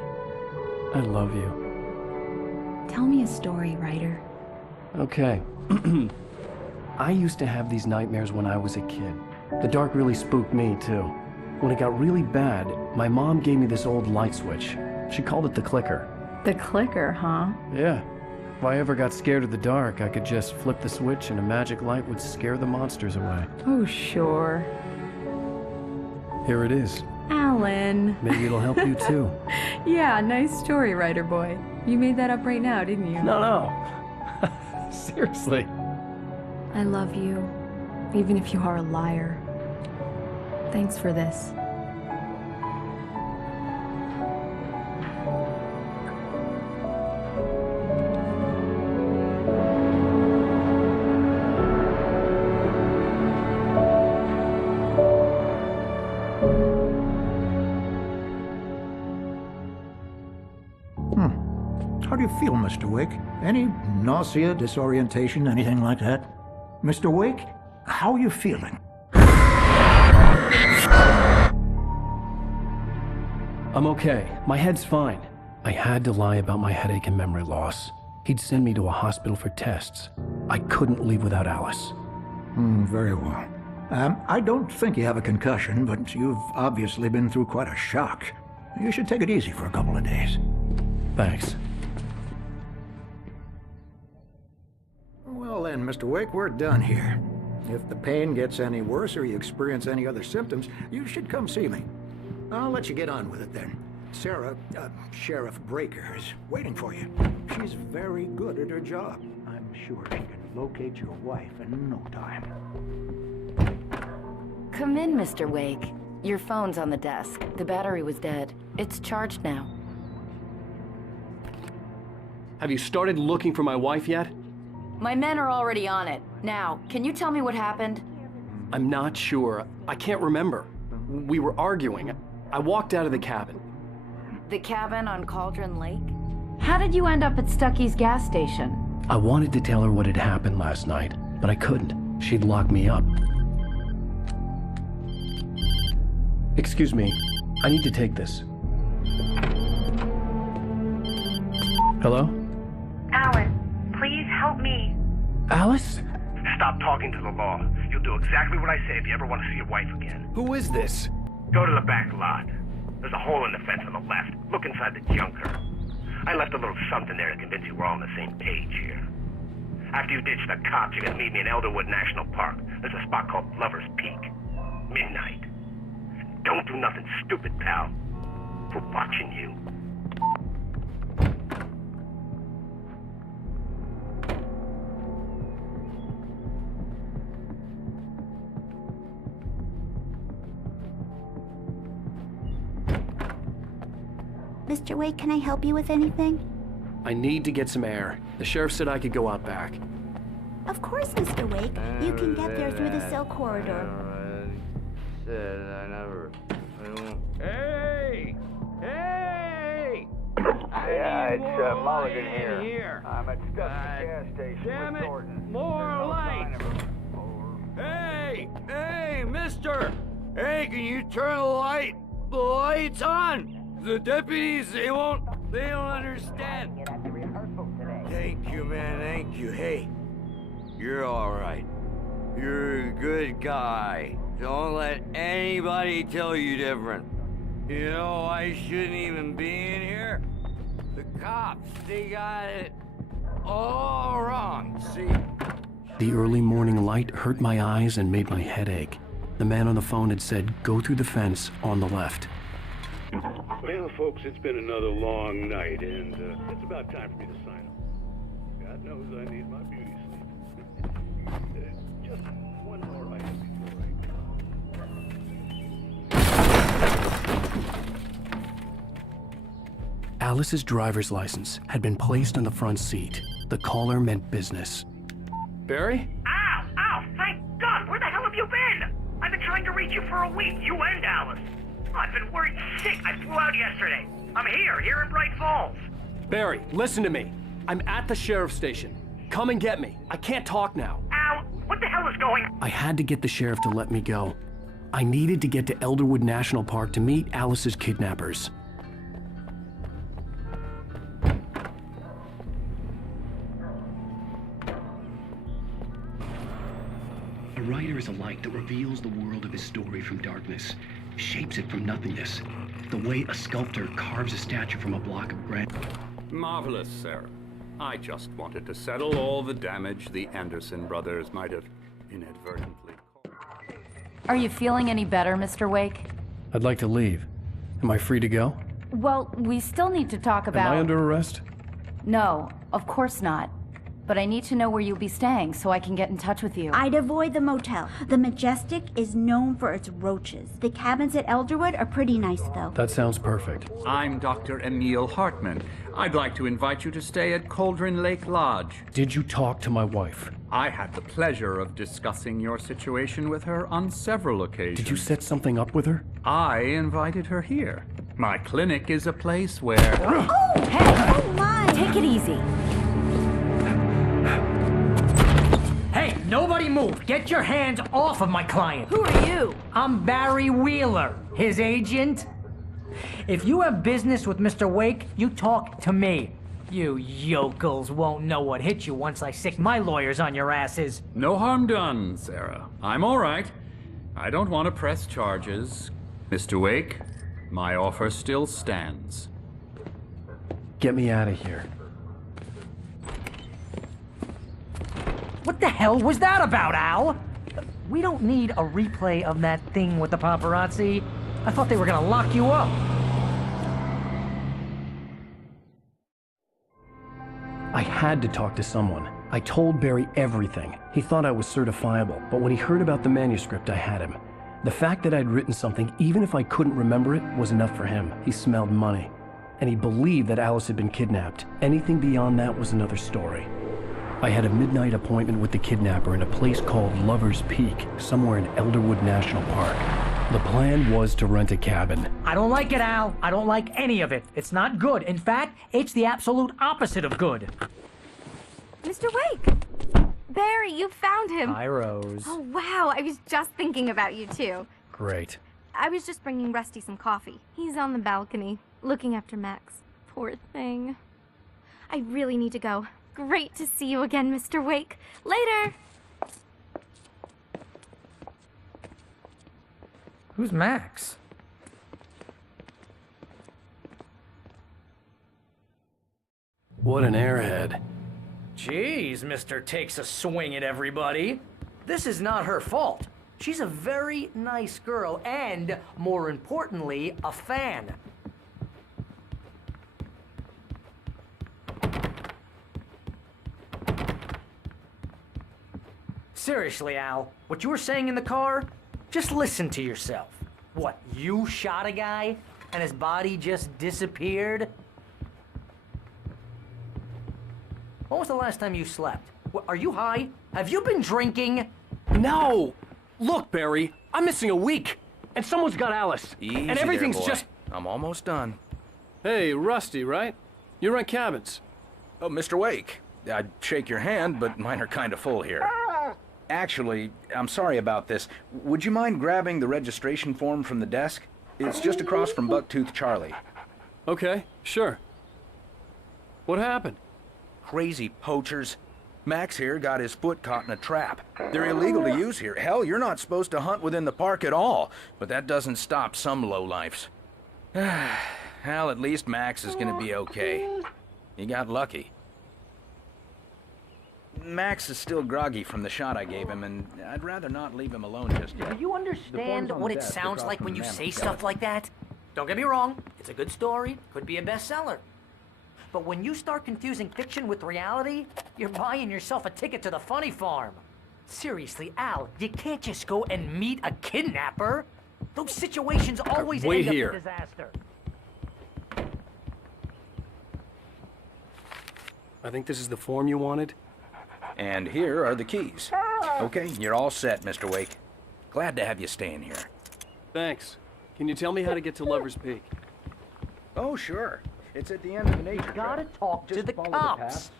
I love you. Tell me a story, writer. Okay. I used to have these nightmares when I was a kid. The dark really spooked me, too. When it got really bad, my mom gave me this old light switch. She called it the clicker. The clicker, huh? Yeah. If I ever got scared of the dark, I could just flip the switch and a magic light would scare the monsters away. Oh, sure. Here it is. Alan. Maybe it'll help you, too. Yeah, nice story, writer boy. You made that up right now, didn't you? No. Seriously. I love you, even if you are a liar. Thanks for this. How do you feel, Mr. Wake? Any nausea, disorientation, anything like that? Mr. Wake, how are you feeling? I'm okay. My head's fine. I had to lie about my headache and memory loss. He'd send me to a hospital for tests. I couldn't leave without Alice. Very well. I don't think you have a concussion, but you've obviously been through quite a shock. You should take it easy for a couple of days. Thanks. Well then, Mr. Wake, we're done here. If the pain gets any worse or you experience any other symptoms, you should come see me. I'll let you get on with it then. Sarah, Sheriff Breaker, is waiting for you. She's very good at her job. I'm sure she can locate your wife in no time. Come in, Mr. Wake. Your phone's on the desk. The battery was dead. It's charged now. Have you started looking for my wife yet? My men are already on it. Now, can you tell me what happened? I'm not sure. I can't remember. We were arguing. I walked out of the cabin. The cabin on Cauldron Lake? How did you end up at Stucky's gas station? I wanted to tell her what had happened last night, but I couldn't. She'd lock me up. Excuse me. I need to take this. Hello? Alan, please help me. Alice? Stop talking to the law. You'll do exactly what I say if you ever want to see your wife again. Who is this? Go to the back lot. There's a hole in the fence on the left. Look inside the junker. I left a little something there to convince you we're all on the same page here. After you ditch the cops, you're gonna meet me in Elderwood National Park. There's a spot called Lover's Peak. Midnight. Don't do nothing stupid, pal. We're watching you. Mr. Wake, can I help you with anything? I need to get some air. The sheriff said I could go out back. Of course, Mr. Wake. You can get there through the cell corridor. Hey! Hey! Yeah, it's Mulligan here. I'm at Stuck's gas station Damn with it! Thornton. More light! Hey! Hey, mister! Hey, can you turn the light? The light's on! The deputies, they don't understand. Thank you, man, thank you. Hey, you're all right. You're a good guy. Don't let anybody tell you different. You know, I shouldn't even be in here. The cops, they got it all wrong, see? The early morning light hurt my eyes and made my head ache. The man on the phone had said, go through the fence on the left. Well, folks, it's been another long night, and it's about time for me to sign off. God knows I need my beauty sleep. Just one more item before I go. Alice's driver's license had been placed on the front seat. The caller meant business. Barry? Ow! Ow! Thank God! Where the hell have you been? I've been trying to reach you for a week, you and Alice. I've been worried sick. I flew out yesterday. I'm here in Bright Falls. Barry, listen to me. I'm at the sheriff's station. Come and get me. I can't talk now. Al, what the hell is going on? I had to get the sheriff to let me go. I needed to get to Elderwood National Park to meet Alice's kidnappers. A writer is a light that reveals the world of his story from darkness, shapes it from nothingness, the way a sculptor carves a statue from a block of granite. Marvelous, Sarah. I just wanted to settle all the damage the Anderson brothers might have inadvertently caused. Are you feeling any better, Mr. Wake? I'd like to leave. Am I free to go? Well, we still need to talk about... Am I under arrest? No, of course not. But I need to know where you'll be staying so I can get in touch with you. I'd avoid the motel. The Majestic is known for its roaches. The cabins at Elderwood are pretty nice, though. That sounds perfect. I'm Dr. Emil Hartman. I'd like to invite you to stay at Cauldron Lake Lodge. Did you talk to my wife? I had the pleasure of discussing your situation with her on several occasions. Did you set something up with her? I invited her here. My clinic is a place where... Oh, hey! Oh, my! Take it easy. Hey, nobody move! Get your hands off of my client! Who are you? I'm Barry Wheeler, his agent. If you have business with Mr. Wake, you talk to me. You yokels won't know what hit you once I sick my lawyers on your asses. No harm done, Sarah. I'm all right. I don't want to press charges. Mr. Wake, my offer still stands. Get me out of here. What the hell was that about, Al? We don't need a replay of that thing with the paparazzi. I thought they were gonna lock you up. I had to talk to someone. I told Barry everything. He thought I was certifiable, but when he heard about the manuscript, I had him. The fact that I'd written something, even if I couldn't remember it, was enough for him. He smelled money. And he believed that Alice had been kidnapped. Anything beyond that was another story. I had a midnight appointment with the kidnapper in a place called Lover's Peak, somewhere in Elderwood National Park. The plan was to rent a cabin. I don't like it, Al. I don't like any of it. It's not good. In fact, it's the absolute opposite of good. Mr. Wake! Barry, you found him. Hi, Rose. Oh, wow. I was just thinking about you, too. Great. I was just bringing Rusty some coffee. He's on the balcony, looking after Max. Poor thing. I really need to go. Great to see you again, Mr. Wake. Later! Who's Max? What an airhead. Jeez, Mr. Takes a swing at everybody. This is not her fault. She's a very nice girl and, more importantly, a fan. Seriously, Al, what you were saying in the car? Just listen to yourself. What, you shot a guy and his body just disappeared? When was the last time you slept? What, are you high? Have you been drinking? No! Look, Barry, I'm missing a week. And someone's got Alice. Easy and everything's there, boy. just... I'm almost done. Hey, Rusty, right? You rent cabins. Oh, Mr. Wake. I'd shake your hand, but mine are kind of full here. Actually, I'm sorry about this. Would you mind grabbing the registration form from the desk? It's just across from Bucktooth Charlie. Okay, sure. What happened? Crazy poachers. Max here got his foot caught in a trap. They're illegal to use here. Hell, you're not supposed to hunt within the park at all. But that doesn't stop some lowlifes. Hell, at least Max is gonna be okay. He got lucky. Max is still groggy from the shot I gave him, and I'd rather not leave him alone just yet. Do you understand what it sounds like when you say stuff like that? Don't get me wrong, it's a good story, could be a bestseller. But when you start confusing fiction with reality, you're buying yourself a ticket to the funny farm. Seriously, Al, you can't just go and meet a kidnapper. Those situations always Wait end here. up in disaster. I think this is the form you wanted. And here are the keys. Okay, you're all set, Mr. Wake. Glad to have you staying here. Thanks. Can you tell me how to get to Lover's Peak? Oh, sure. It's at the end of the nature. You gotta talk to the cops.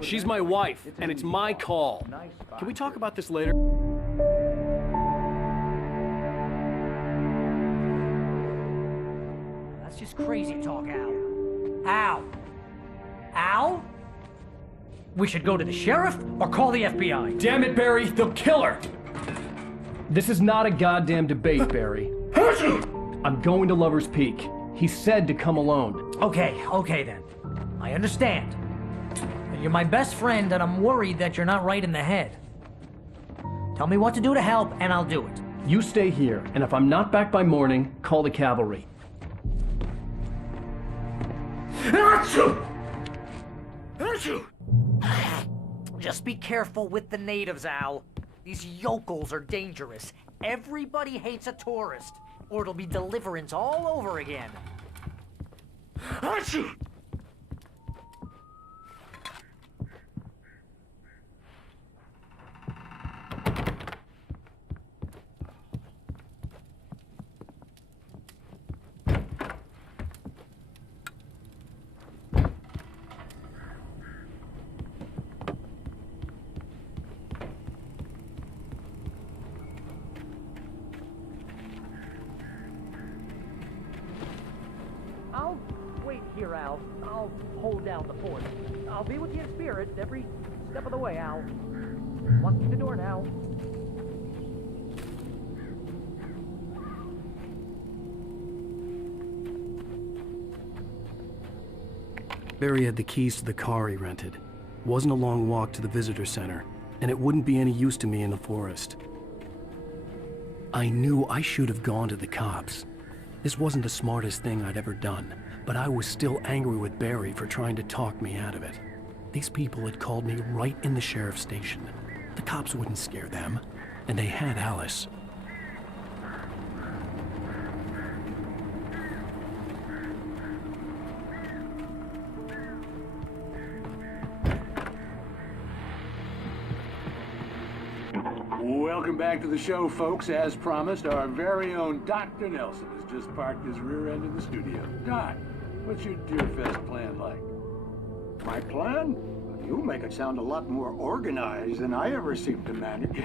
She's my wife, and it's my call. Can we talk about this later? That's just crazy talk, Al. Al? Al? We should go to the sheriff or call the FBI. Damn it, Barry, they'll kill her! This is not a goddamn debate, Barry. I'm going to Lover's Peak. He said to come alone. Okay then. I understand. You're my best friend, and I'm worried that you're not right in the head. Tell me what to do to help, and I'll do it. You stay here, and if I'm not back by morning, call the cavalry. Just be careful with the natives, Al. These yokels are dangerous. Everybody hates a tourist, or it'll be Deliverance all over again. I'll wait here, Al. I'll hold down the fort. I'll be with you in spirit every step of the way, Al. Locking the door now. Barry had the keys to the car he rented. Wasn't a long walk to the visitor center, and it wouldn't be any use to me in the forest. I knew I should have gone to the cops. This wasn't the smartest thing I'd ever done, but I was still angry with Barry for trying to talk me out of it. These people had called me right in the sheriff's station. The cops wouldn't scare them, and they had Alice. Welcome back to the show, folks. As promised, our very own Dr. Nelson has just parked his rear end in the studio. Doc, what's your Deer Fest plan like? My plan? You make it sound a lot more organized than I ever seem to manage.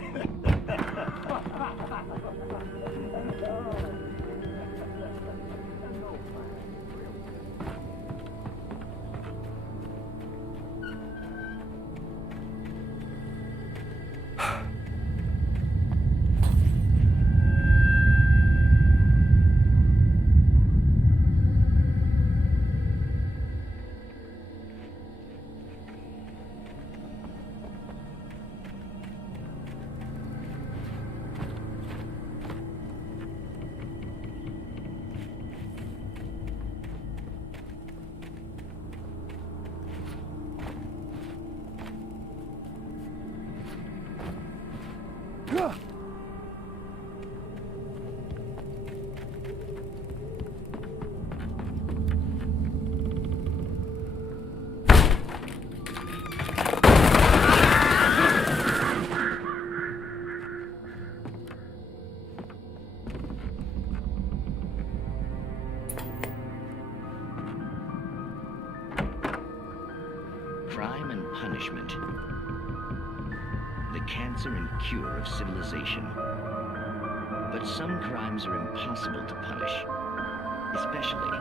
Crime and punishment. The cancer and cure of civilization. But some crimes are impossible to punish, especially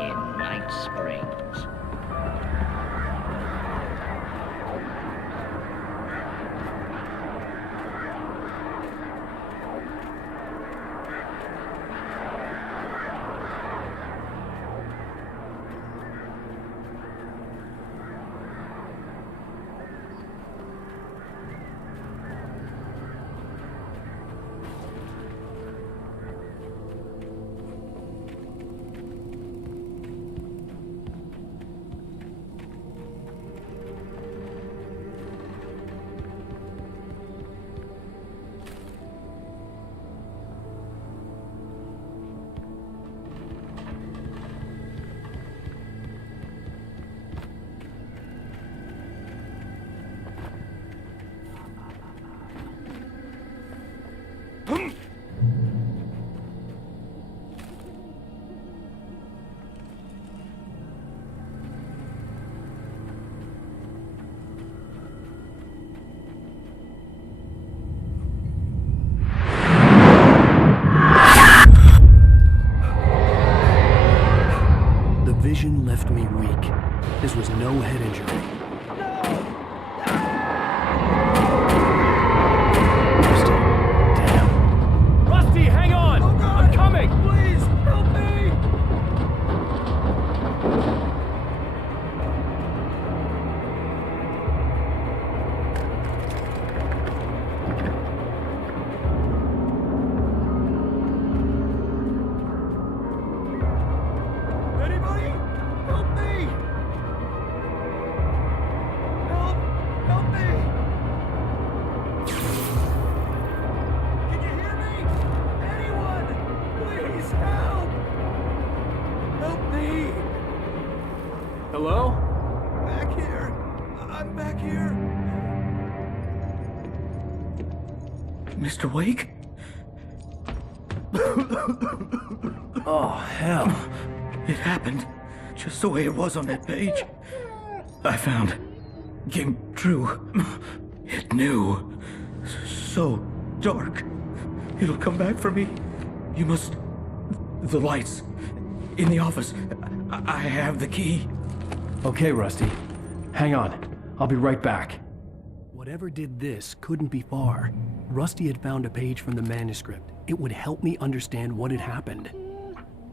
in Night Springs. vision left me weak. This was no head injury. Rusty, hang on! I'm coming! Please, help me! Anybody? Help me! Help me! Can you hear me? Anyone? Please help! Help me! Hello? Back here. I'm back here. Mr. Wake? Oh, hell. It happened just the way it was on that page. I found. Came true. It knew. So dark. It'll come back for me. You must. The lights. In the office. I have the key. Okay, Rusty. Hang on. I'll be right back. Whatever did this couldn't be far. Rusty had found a page from the manuscript. It would help me understand what had happened.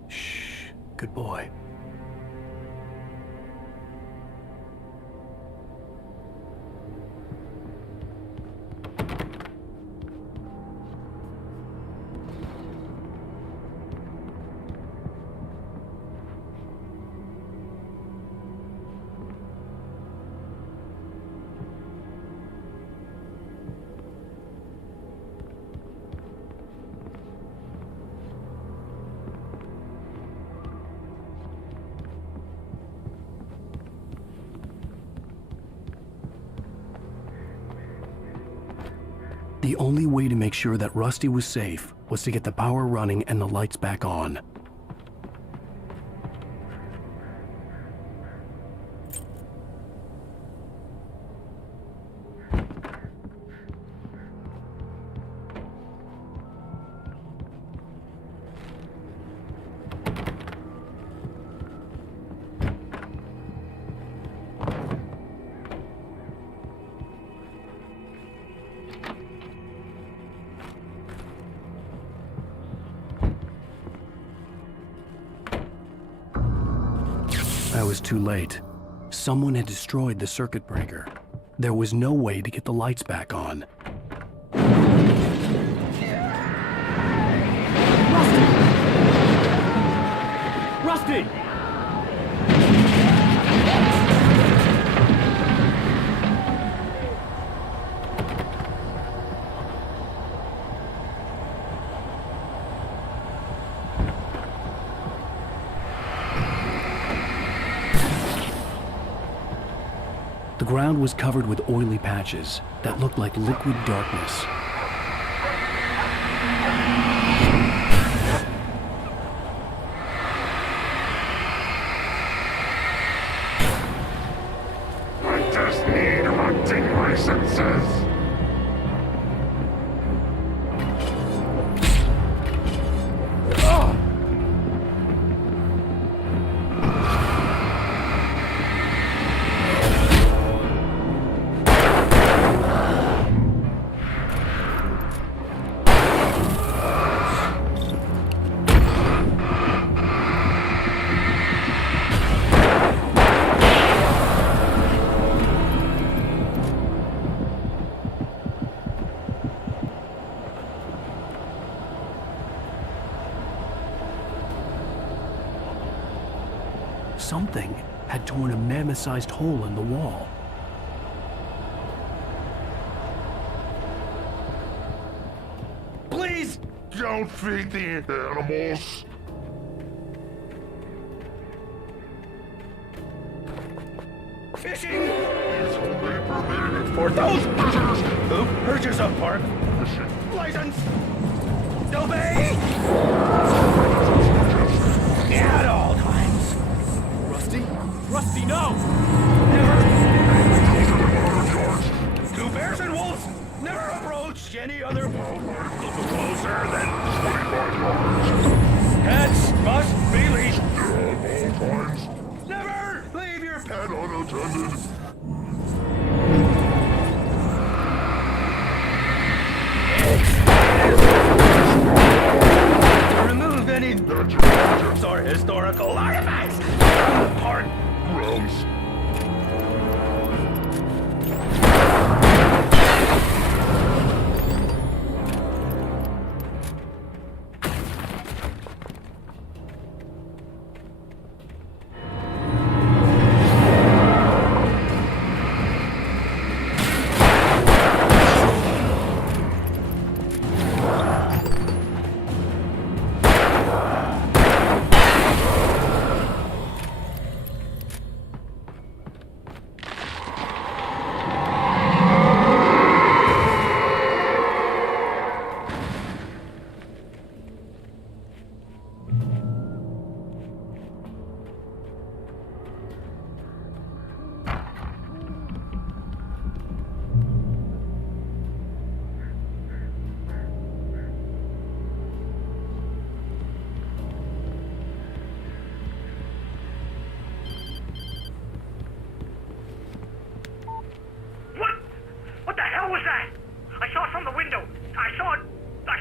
Shh. Good boy. The only way to make sure that Rusty was safe was to get the power running and the lights back on. I was too late. Someone had destroyed the circuit breaker. There was no way to get the lights back on. Rusty! The ground was covered with oily patches that looked like liquid darkness. I just need hunting licenses. Something had torn a mammoth-sized hole in the wall. Please don't feed the animals. Fishing is only permitted for those who purchase a park license. Obey at all times. Rusty? Rusty, no! Never. Two bears and wolves never approached any other closer than 25 yards. Cats must be leashed. At all times. Remove any or historical artifacts. Hard. Gross. What the hell was that? I saw it from the window. I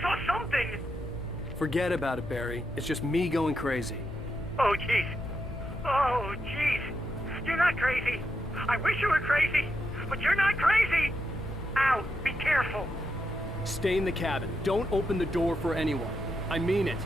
saw something. Forget about it, Barry. It's just me going crazy. Oh, jeez. Oh, jeez. You're not crazy. I wish you were crazy, but you're not crazy. Ow, be careful. Stay in the cabin. Don't open the door for anyone. I mean it.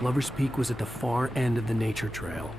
Lover's Peak was at the far end of the nature trail.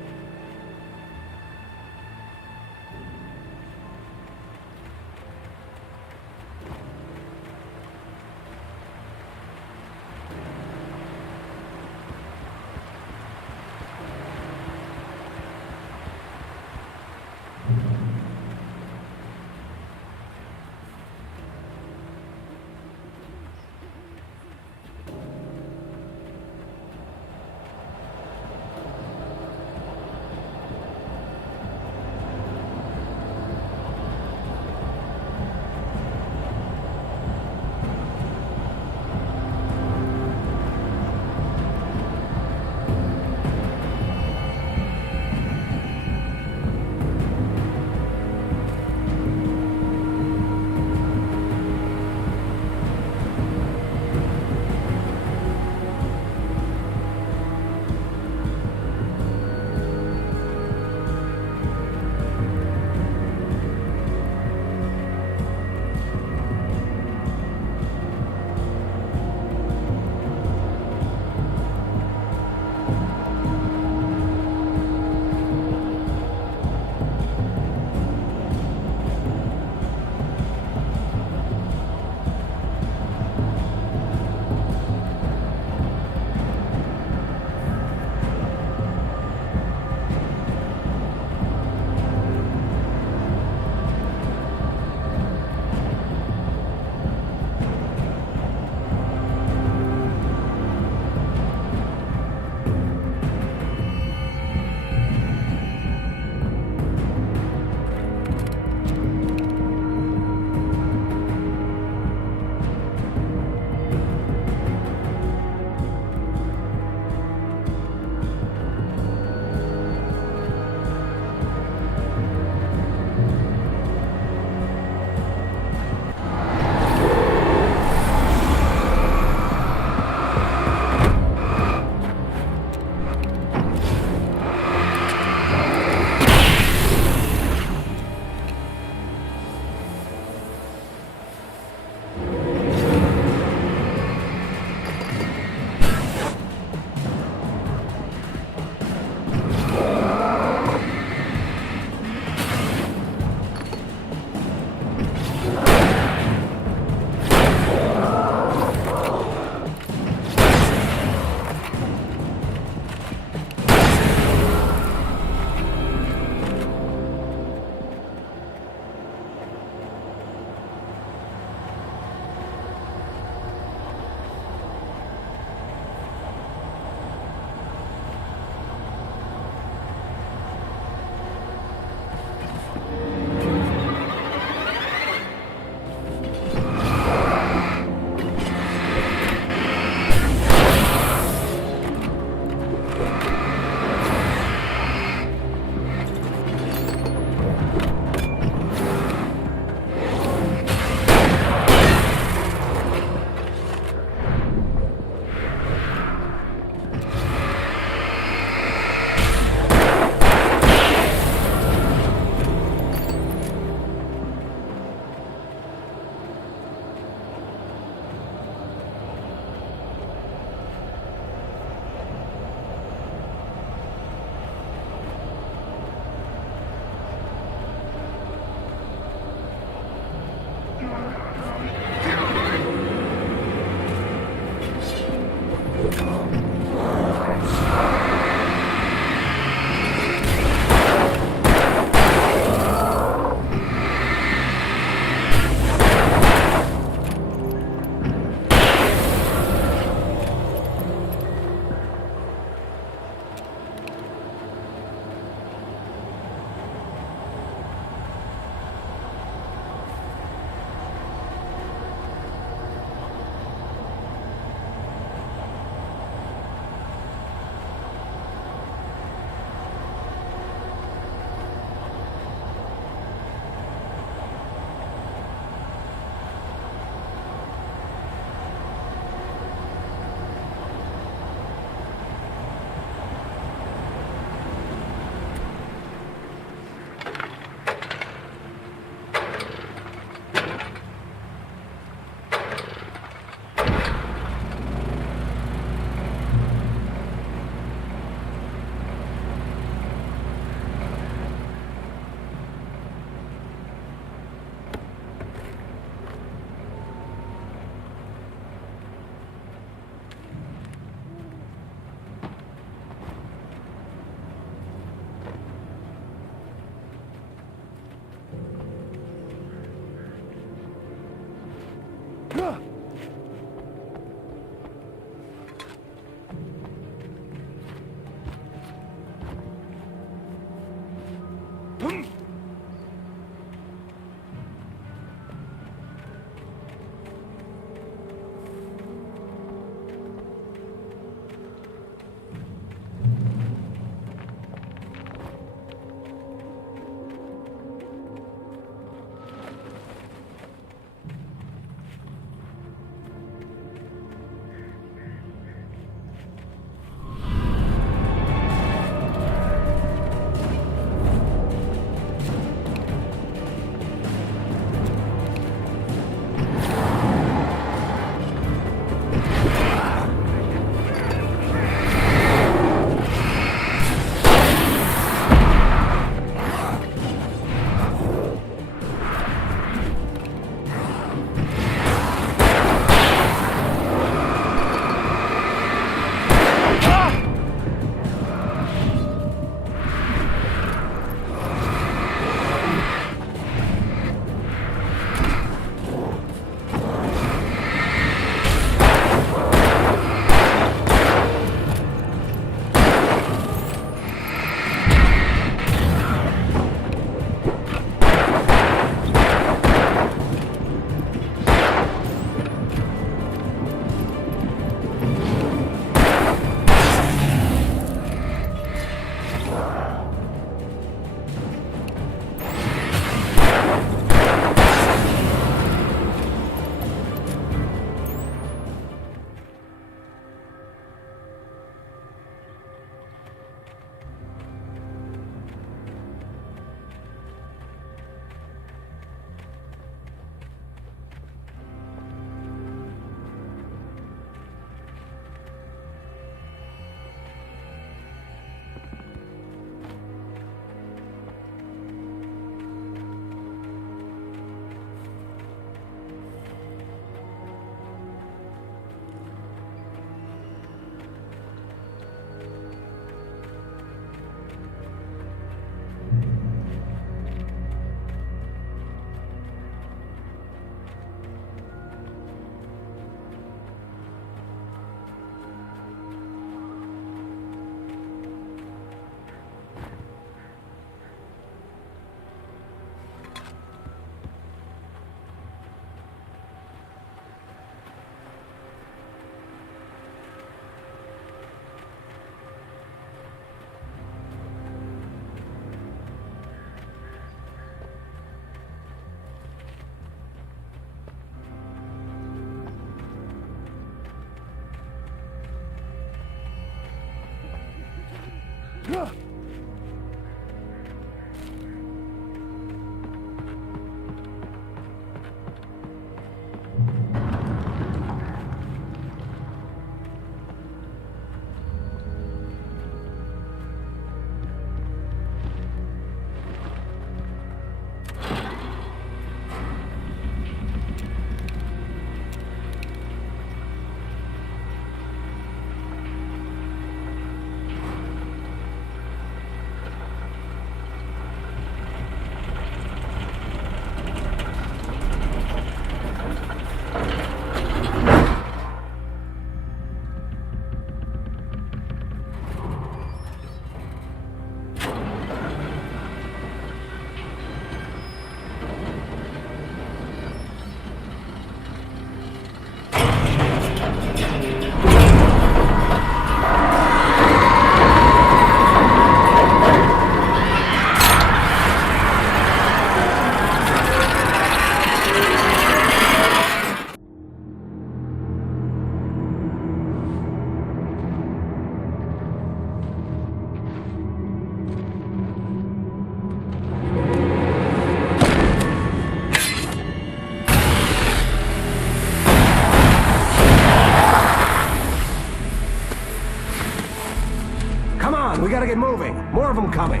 We gotta get moving. More of them coming.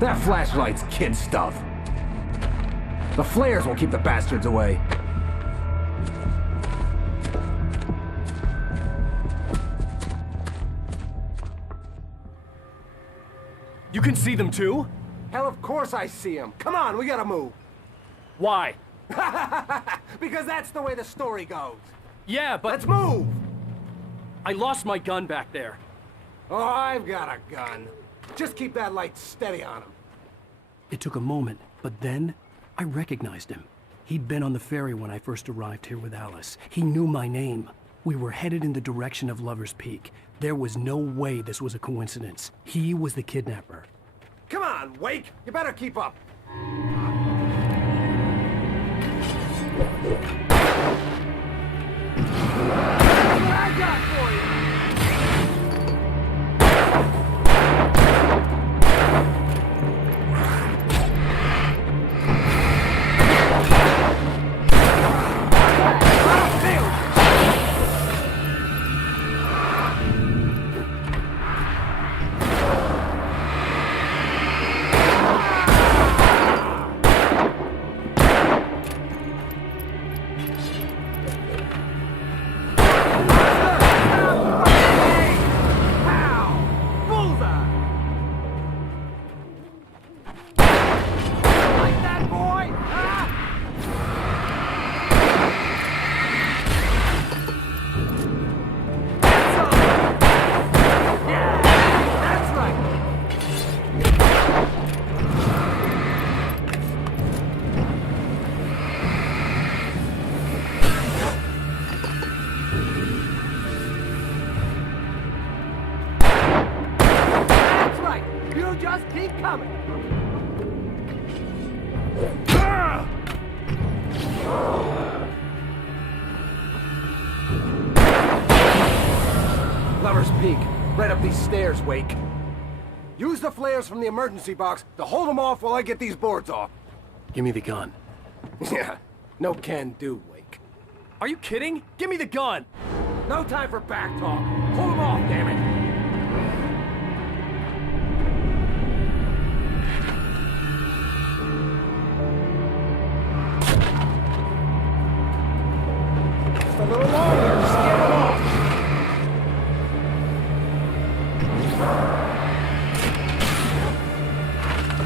That flashlight's kid stuff. The flares will keep the bastards away. You can see them too? Hell, of course I see them. Come on, we gotta move. Why? Because that's the way the story goes. Yeah, but... Let's move! I lost my gun back there. Oh, I've got a gun. Just keep that light steady on him. It took a moment, but then I recognized him. He'd been on the ferry when I first arrived here with Alice. He knew my name. We were headed in the direction of Lover's Peak. There was no way this was a coincidence. He was the kidnapper. Come on, Wake! You better keep up. What I got for you! Lover's Peak. Right up these stairs, Wake. Use the flares from the emergency box to hold them off while I get these boards off. Give me the gun. Yeah, no can do, Wake. Are you kidding? Give me the gun! No time for back talk. Hold them off, damn it! Just a little longer. Just get them off.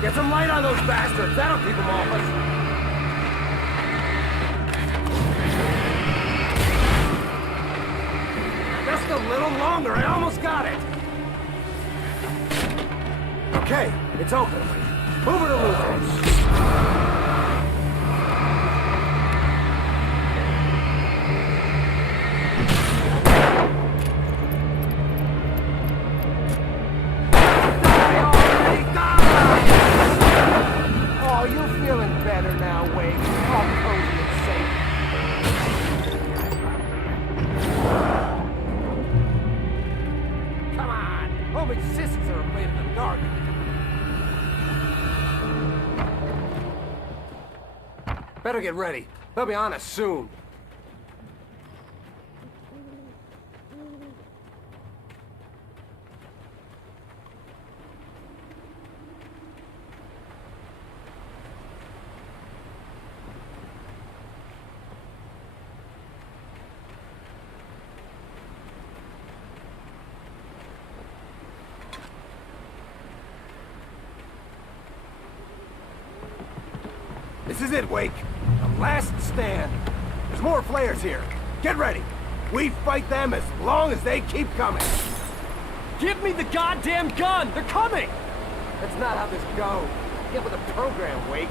Get some light on those bastards. That'll keep them off us. Just a little longer. I almost got it. Okay, it's open. Move it or lose it. Oh, you're feeling better now, Wake. All cozy and safe. Better get ready. They'll be on us soon. This is it, Wake. The last stand. There's more flares here. Get ready. We fight them as long as they keep coming. Give me the goddamn gun! They're coming! That's not how this goes. Get with the program, Wake.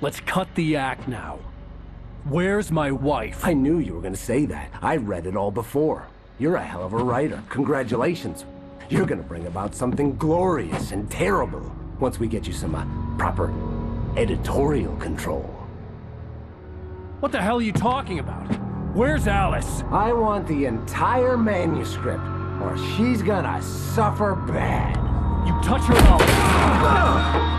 Let's cut the act now. Where's my wife? I knew you were gonna say that. I read it all before. You're a hell of a writer. Congratulations. You're gonna bring about something glorious and terrible once we get you some proper editorial control. What the hell are you talking about? Where's Alice? I want the entire manuscript, or she's gonna suffer bad. You touch her mouth.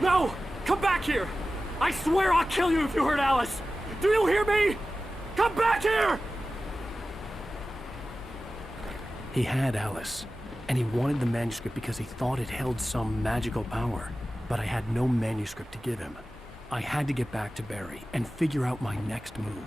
No! Come back here! I swear I'll kill you if you hurt Alice! Do you hear me? Come back here! He had Alice, and he wanted the manuscript because he thought it held some magical power. But I had no manuscript to give him. I had to get back to Barry and figure out my next move.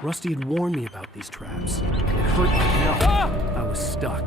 Rusty had warned me about these traps. It hurt like hell. I was stuck.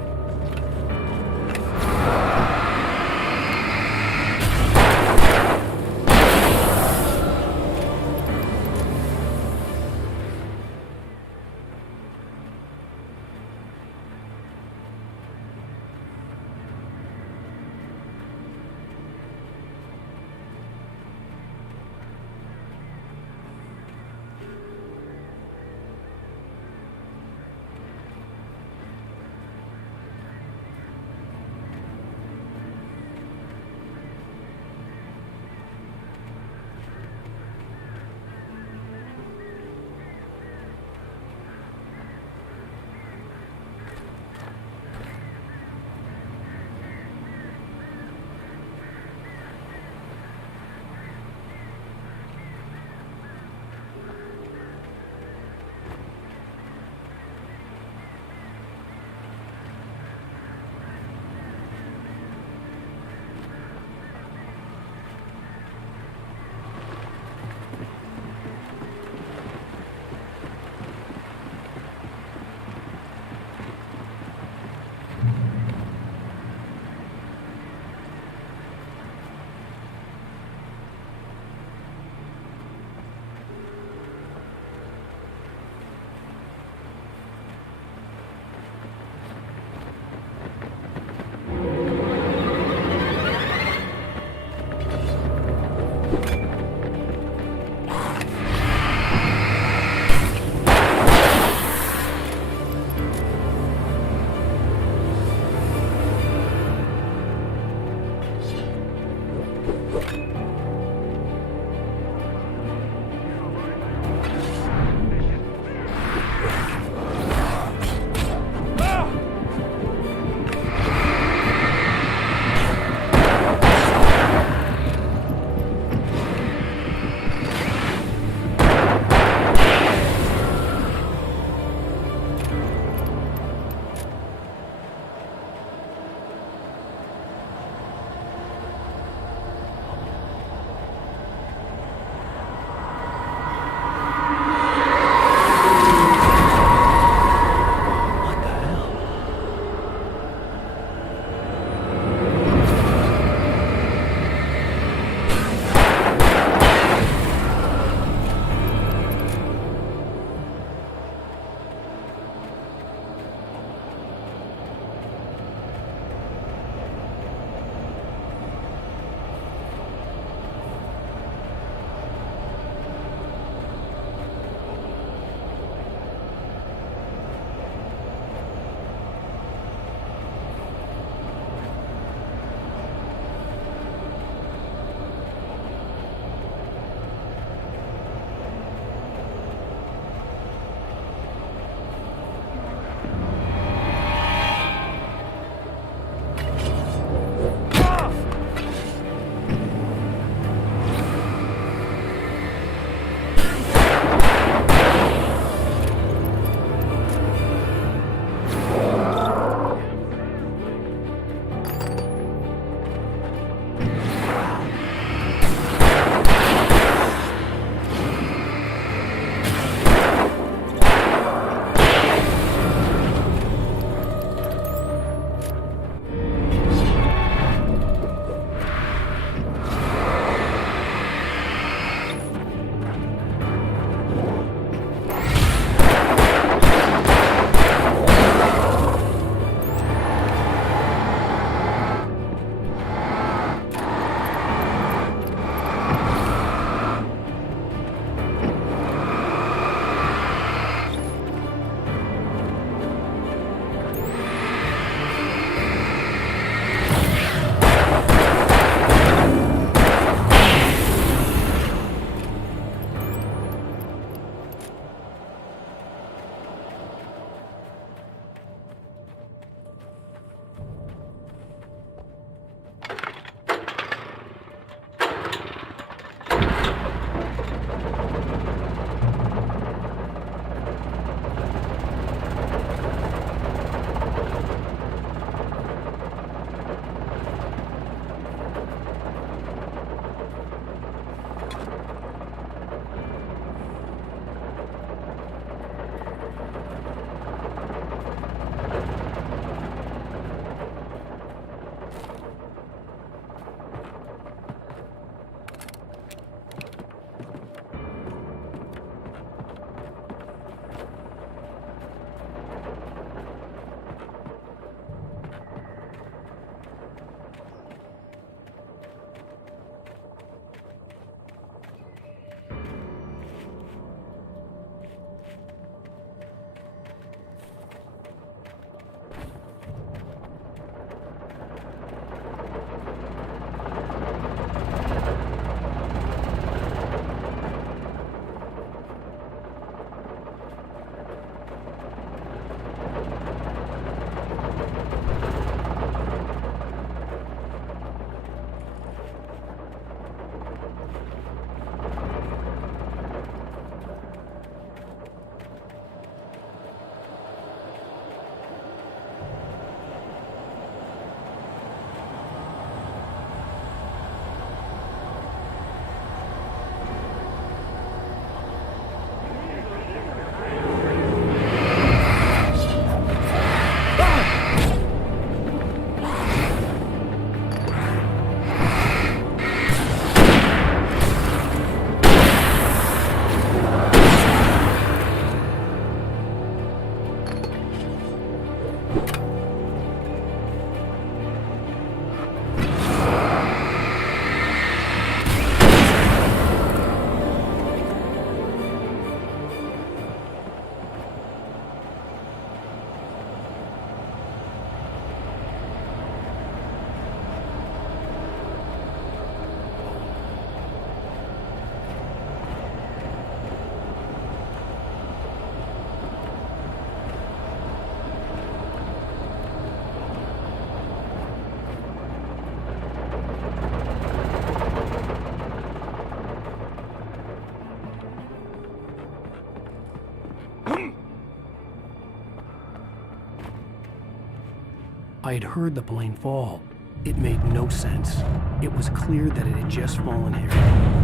I had heard the plane fall. It made no sense. It was clear that it had just fallen here,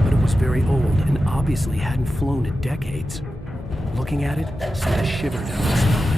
but it was very old and obviously hadn't flown in decades. Looking at it sent a shiver down my spine.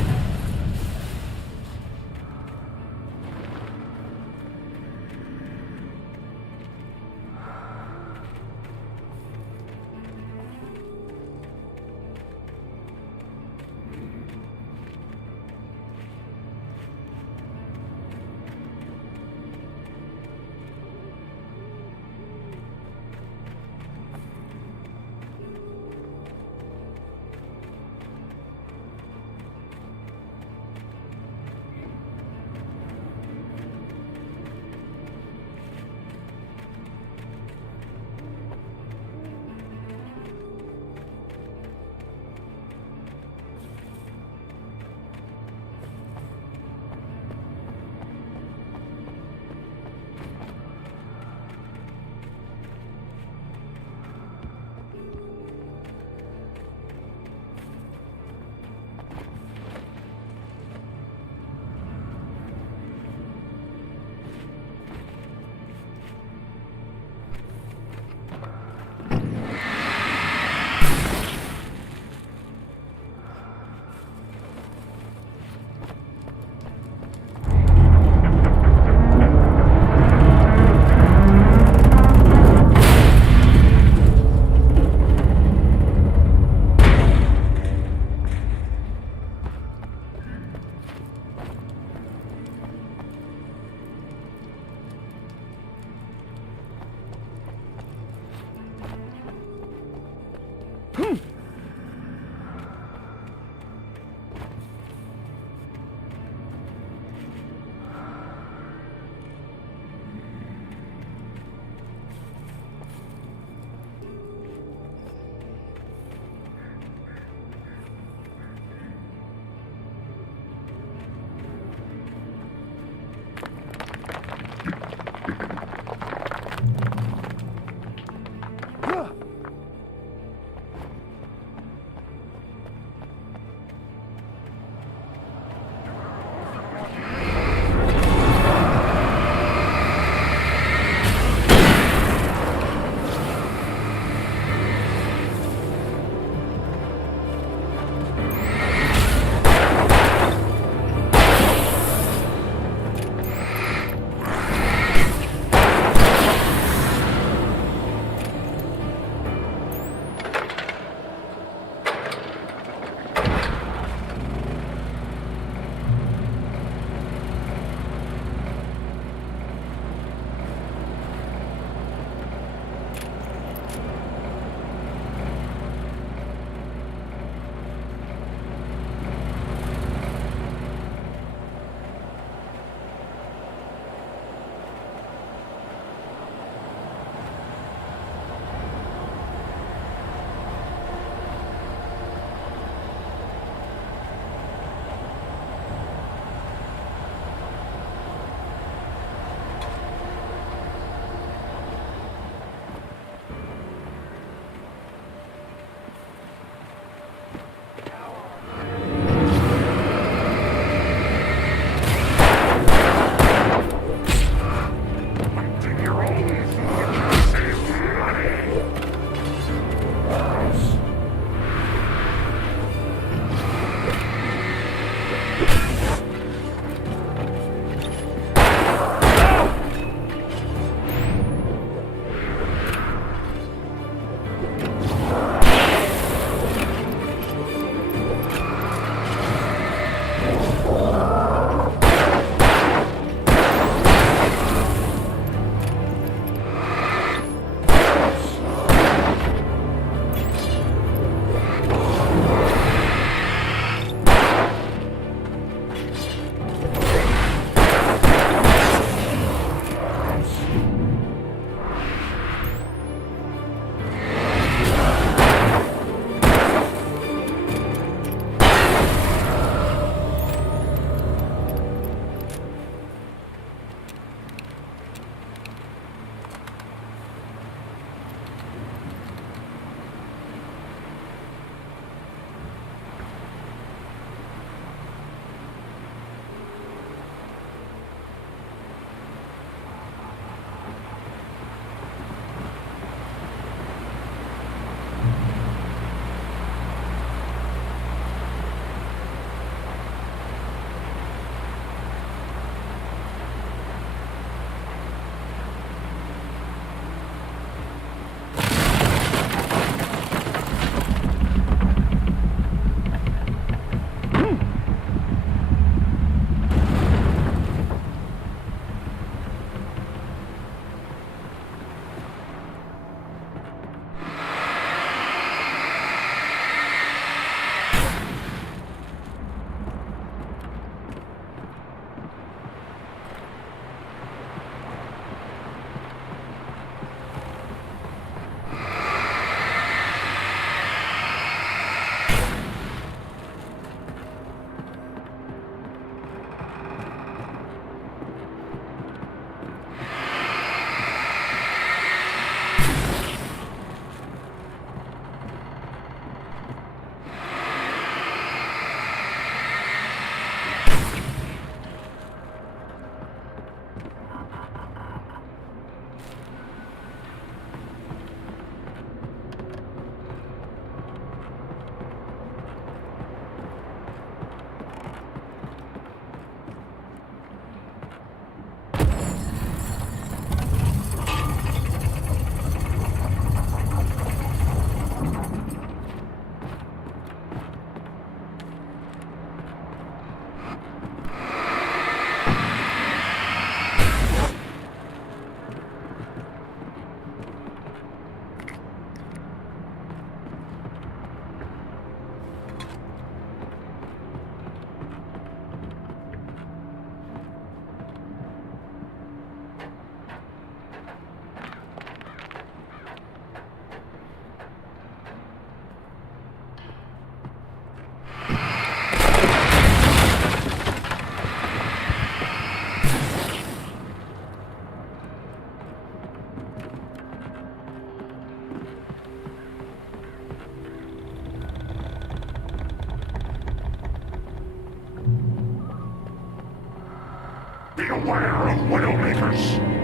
Beware of Widowmakers!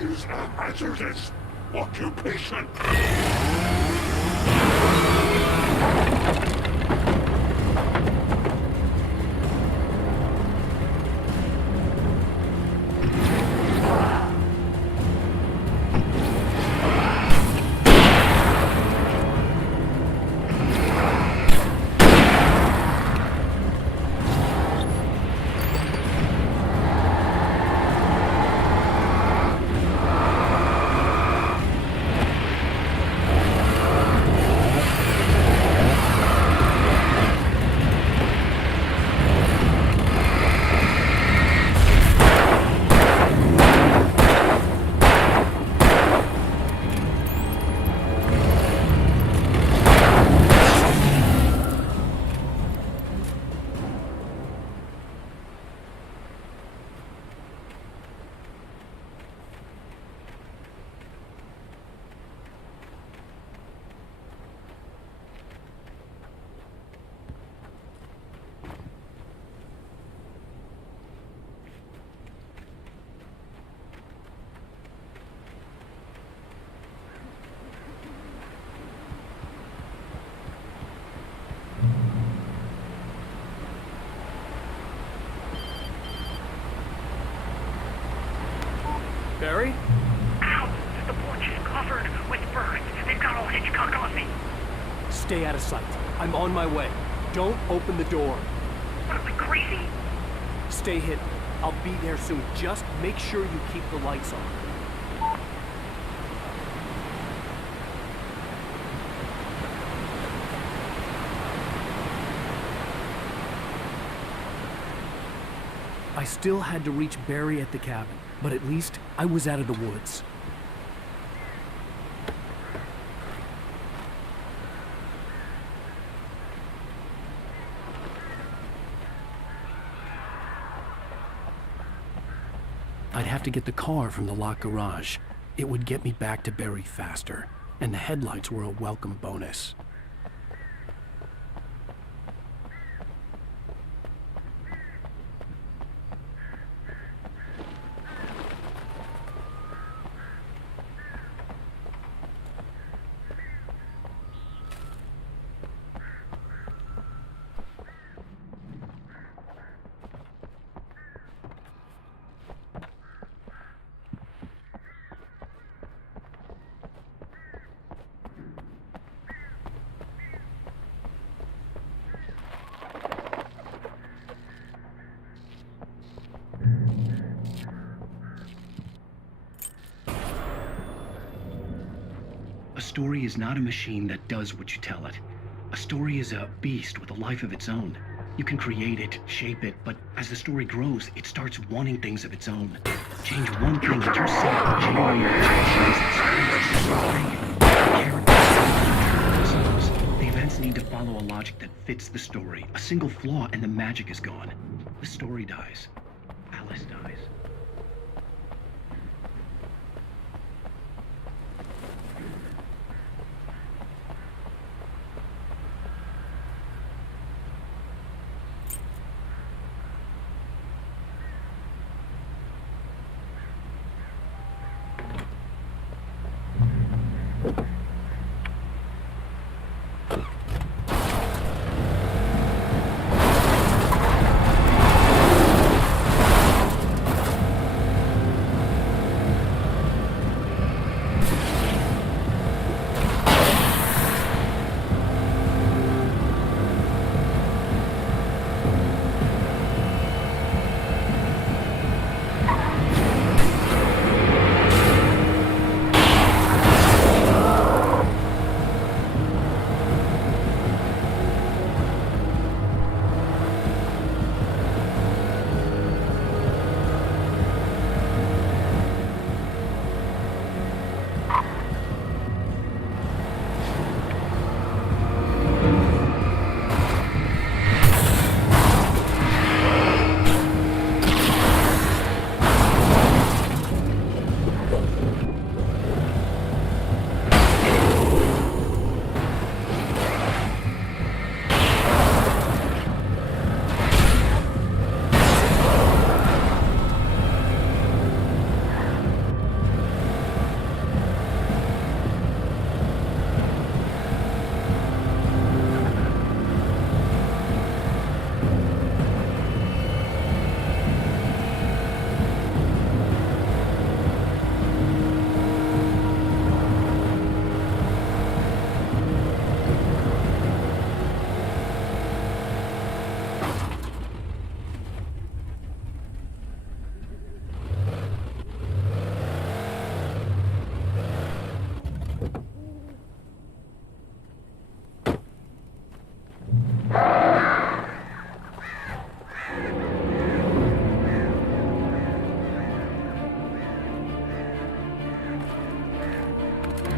Is a hazardous occupation. Barry? Ow! The porch is covered with birds. They've got all Hitchcock on me. Stay out of sight. I'm on my way. Don't open the door. What, am I crazy? Stay hidden. I'll be there soon. Just make sure you keep the lights on. I still had to reach Barry at the cabin, but at least I was out of the woods. I'd have to get the car from the locked garage. It would get me back to Barry faster, and the headlights were a welcome bonus. A story is not a machine that does what you tell it. A story is a beast with a life of its own. You can create it, shape it, but as the story grows, it starts wanting things of its own. Change one thing and you're set. The events need to follow a logic that fits the story. A single flaw and the magic is gone. The story dies. Alice dies.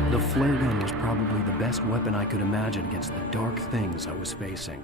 The flare gun was probably the best weapon I could imagine against the dark things I was facing.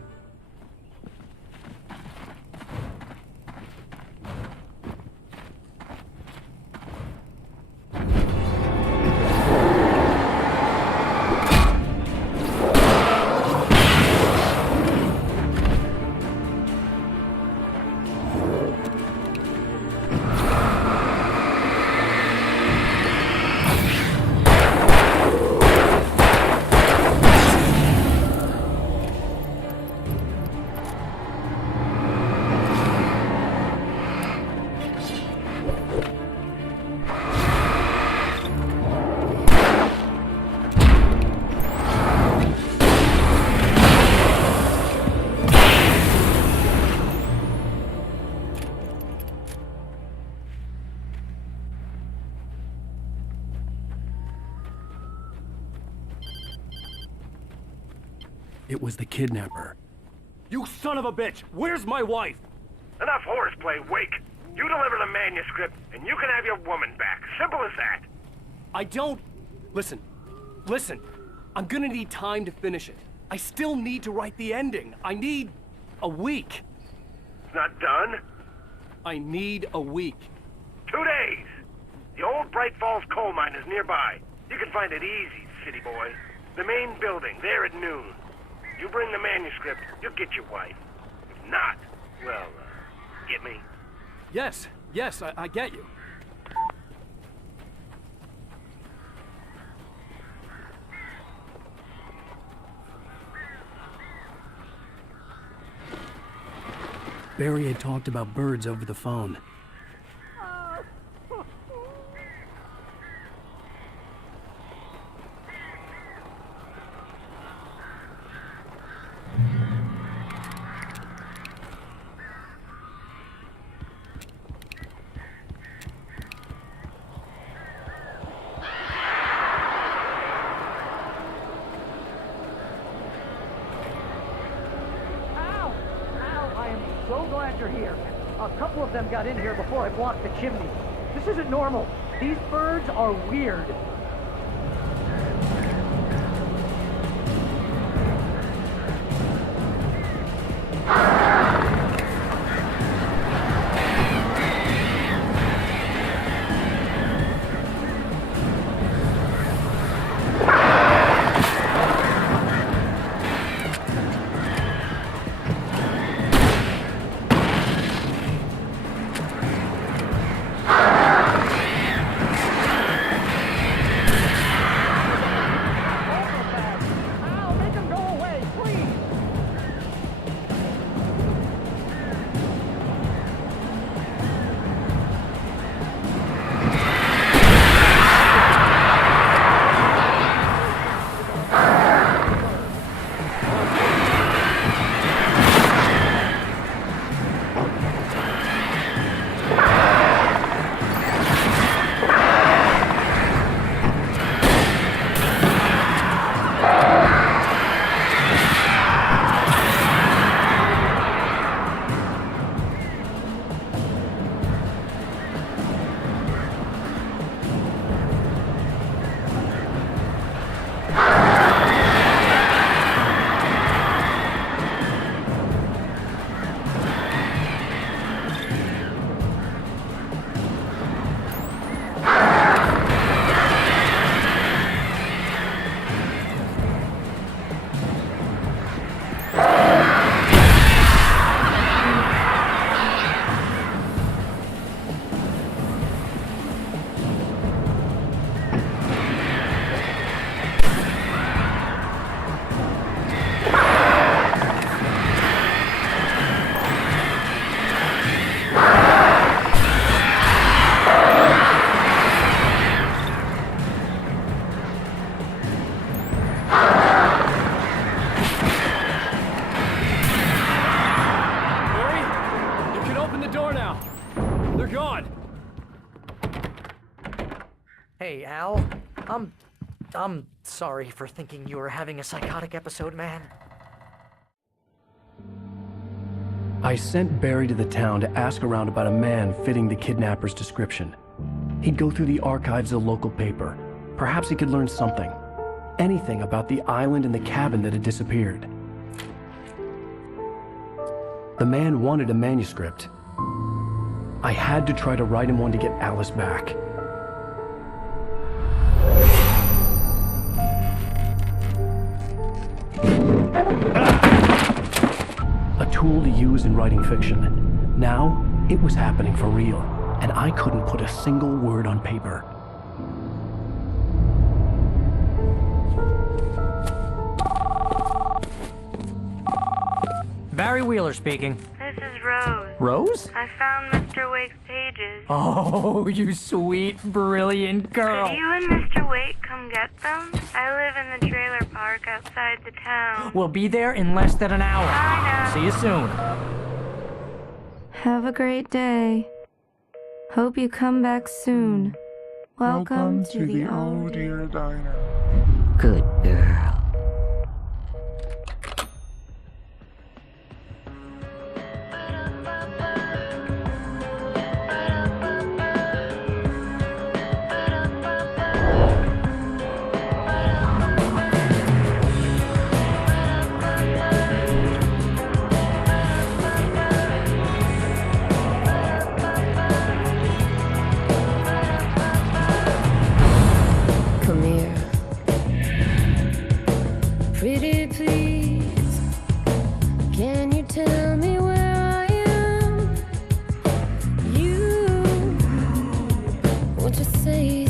It was the kidnapper. You son of a bitch! Where's my wife? Enough horseplay, Wake. You deliver the manuscript, and you can have your woman back. Simple as that. I don't... Listen. I'm gonna need time to finish it. I still need to write the ending. I need a week. It's not done? I need a week. 2 days. The old Bright Falls coal mine is nearby. You can find it easy, city boy. The main building, there at noon. You bring the manuscript, you'll get your wife. If not, well, get me? Yes, I get you. Barry had talked about birds over the phone. Couple of them got in here before I blocked the chimney. This isn't normal. These birds are weird. Hey, Al. I'm sorry for thinking you were having a psychotic episode, man. I sent Barry to the town to ask around about a man fitting the kidnapper's description. He'd go through the archives of the local paper. Perhaps he could learn something. Anything about the island and the cabin that had disappeared. The man wanted a manuscript. I had to try to write him one to get Alice back. A tool to use in writing fiction. Now, it was happening for real, and I couldn't put a single word on paper. Barry Wheeler speaking. This is Rose. Rose? I found Mr. Wake's pages. Oh, you sweet, brilliant girl. Could you and Mr. Wake come get them? I live in the trailer park outside the town. We'll be there in less than an hour. Bye now. See you soon. Have a great day. Hope you come back soon. Welcome to the Oh Dear Diner. Good girl. Pretty please, can you tell me where I am? You, won't you say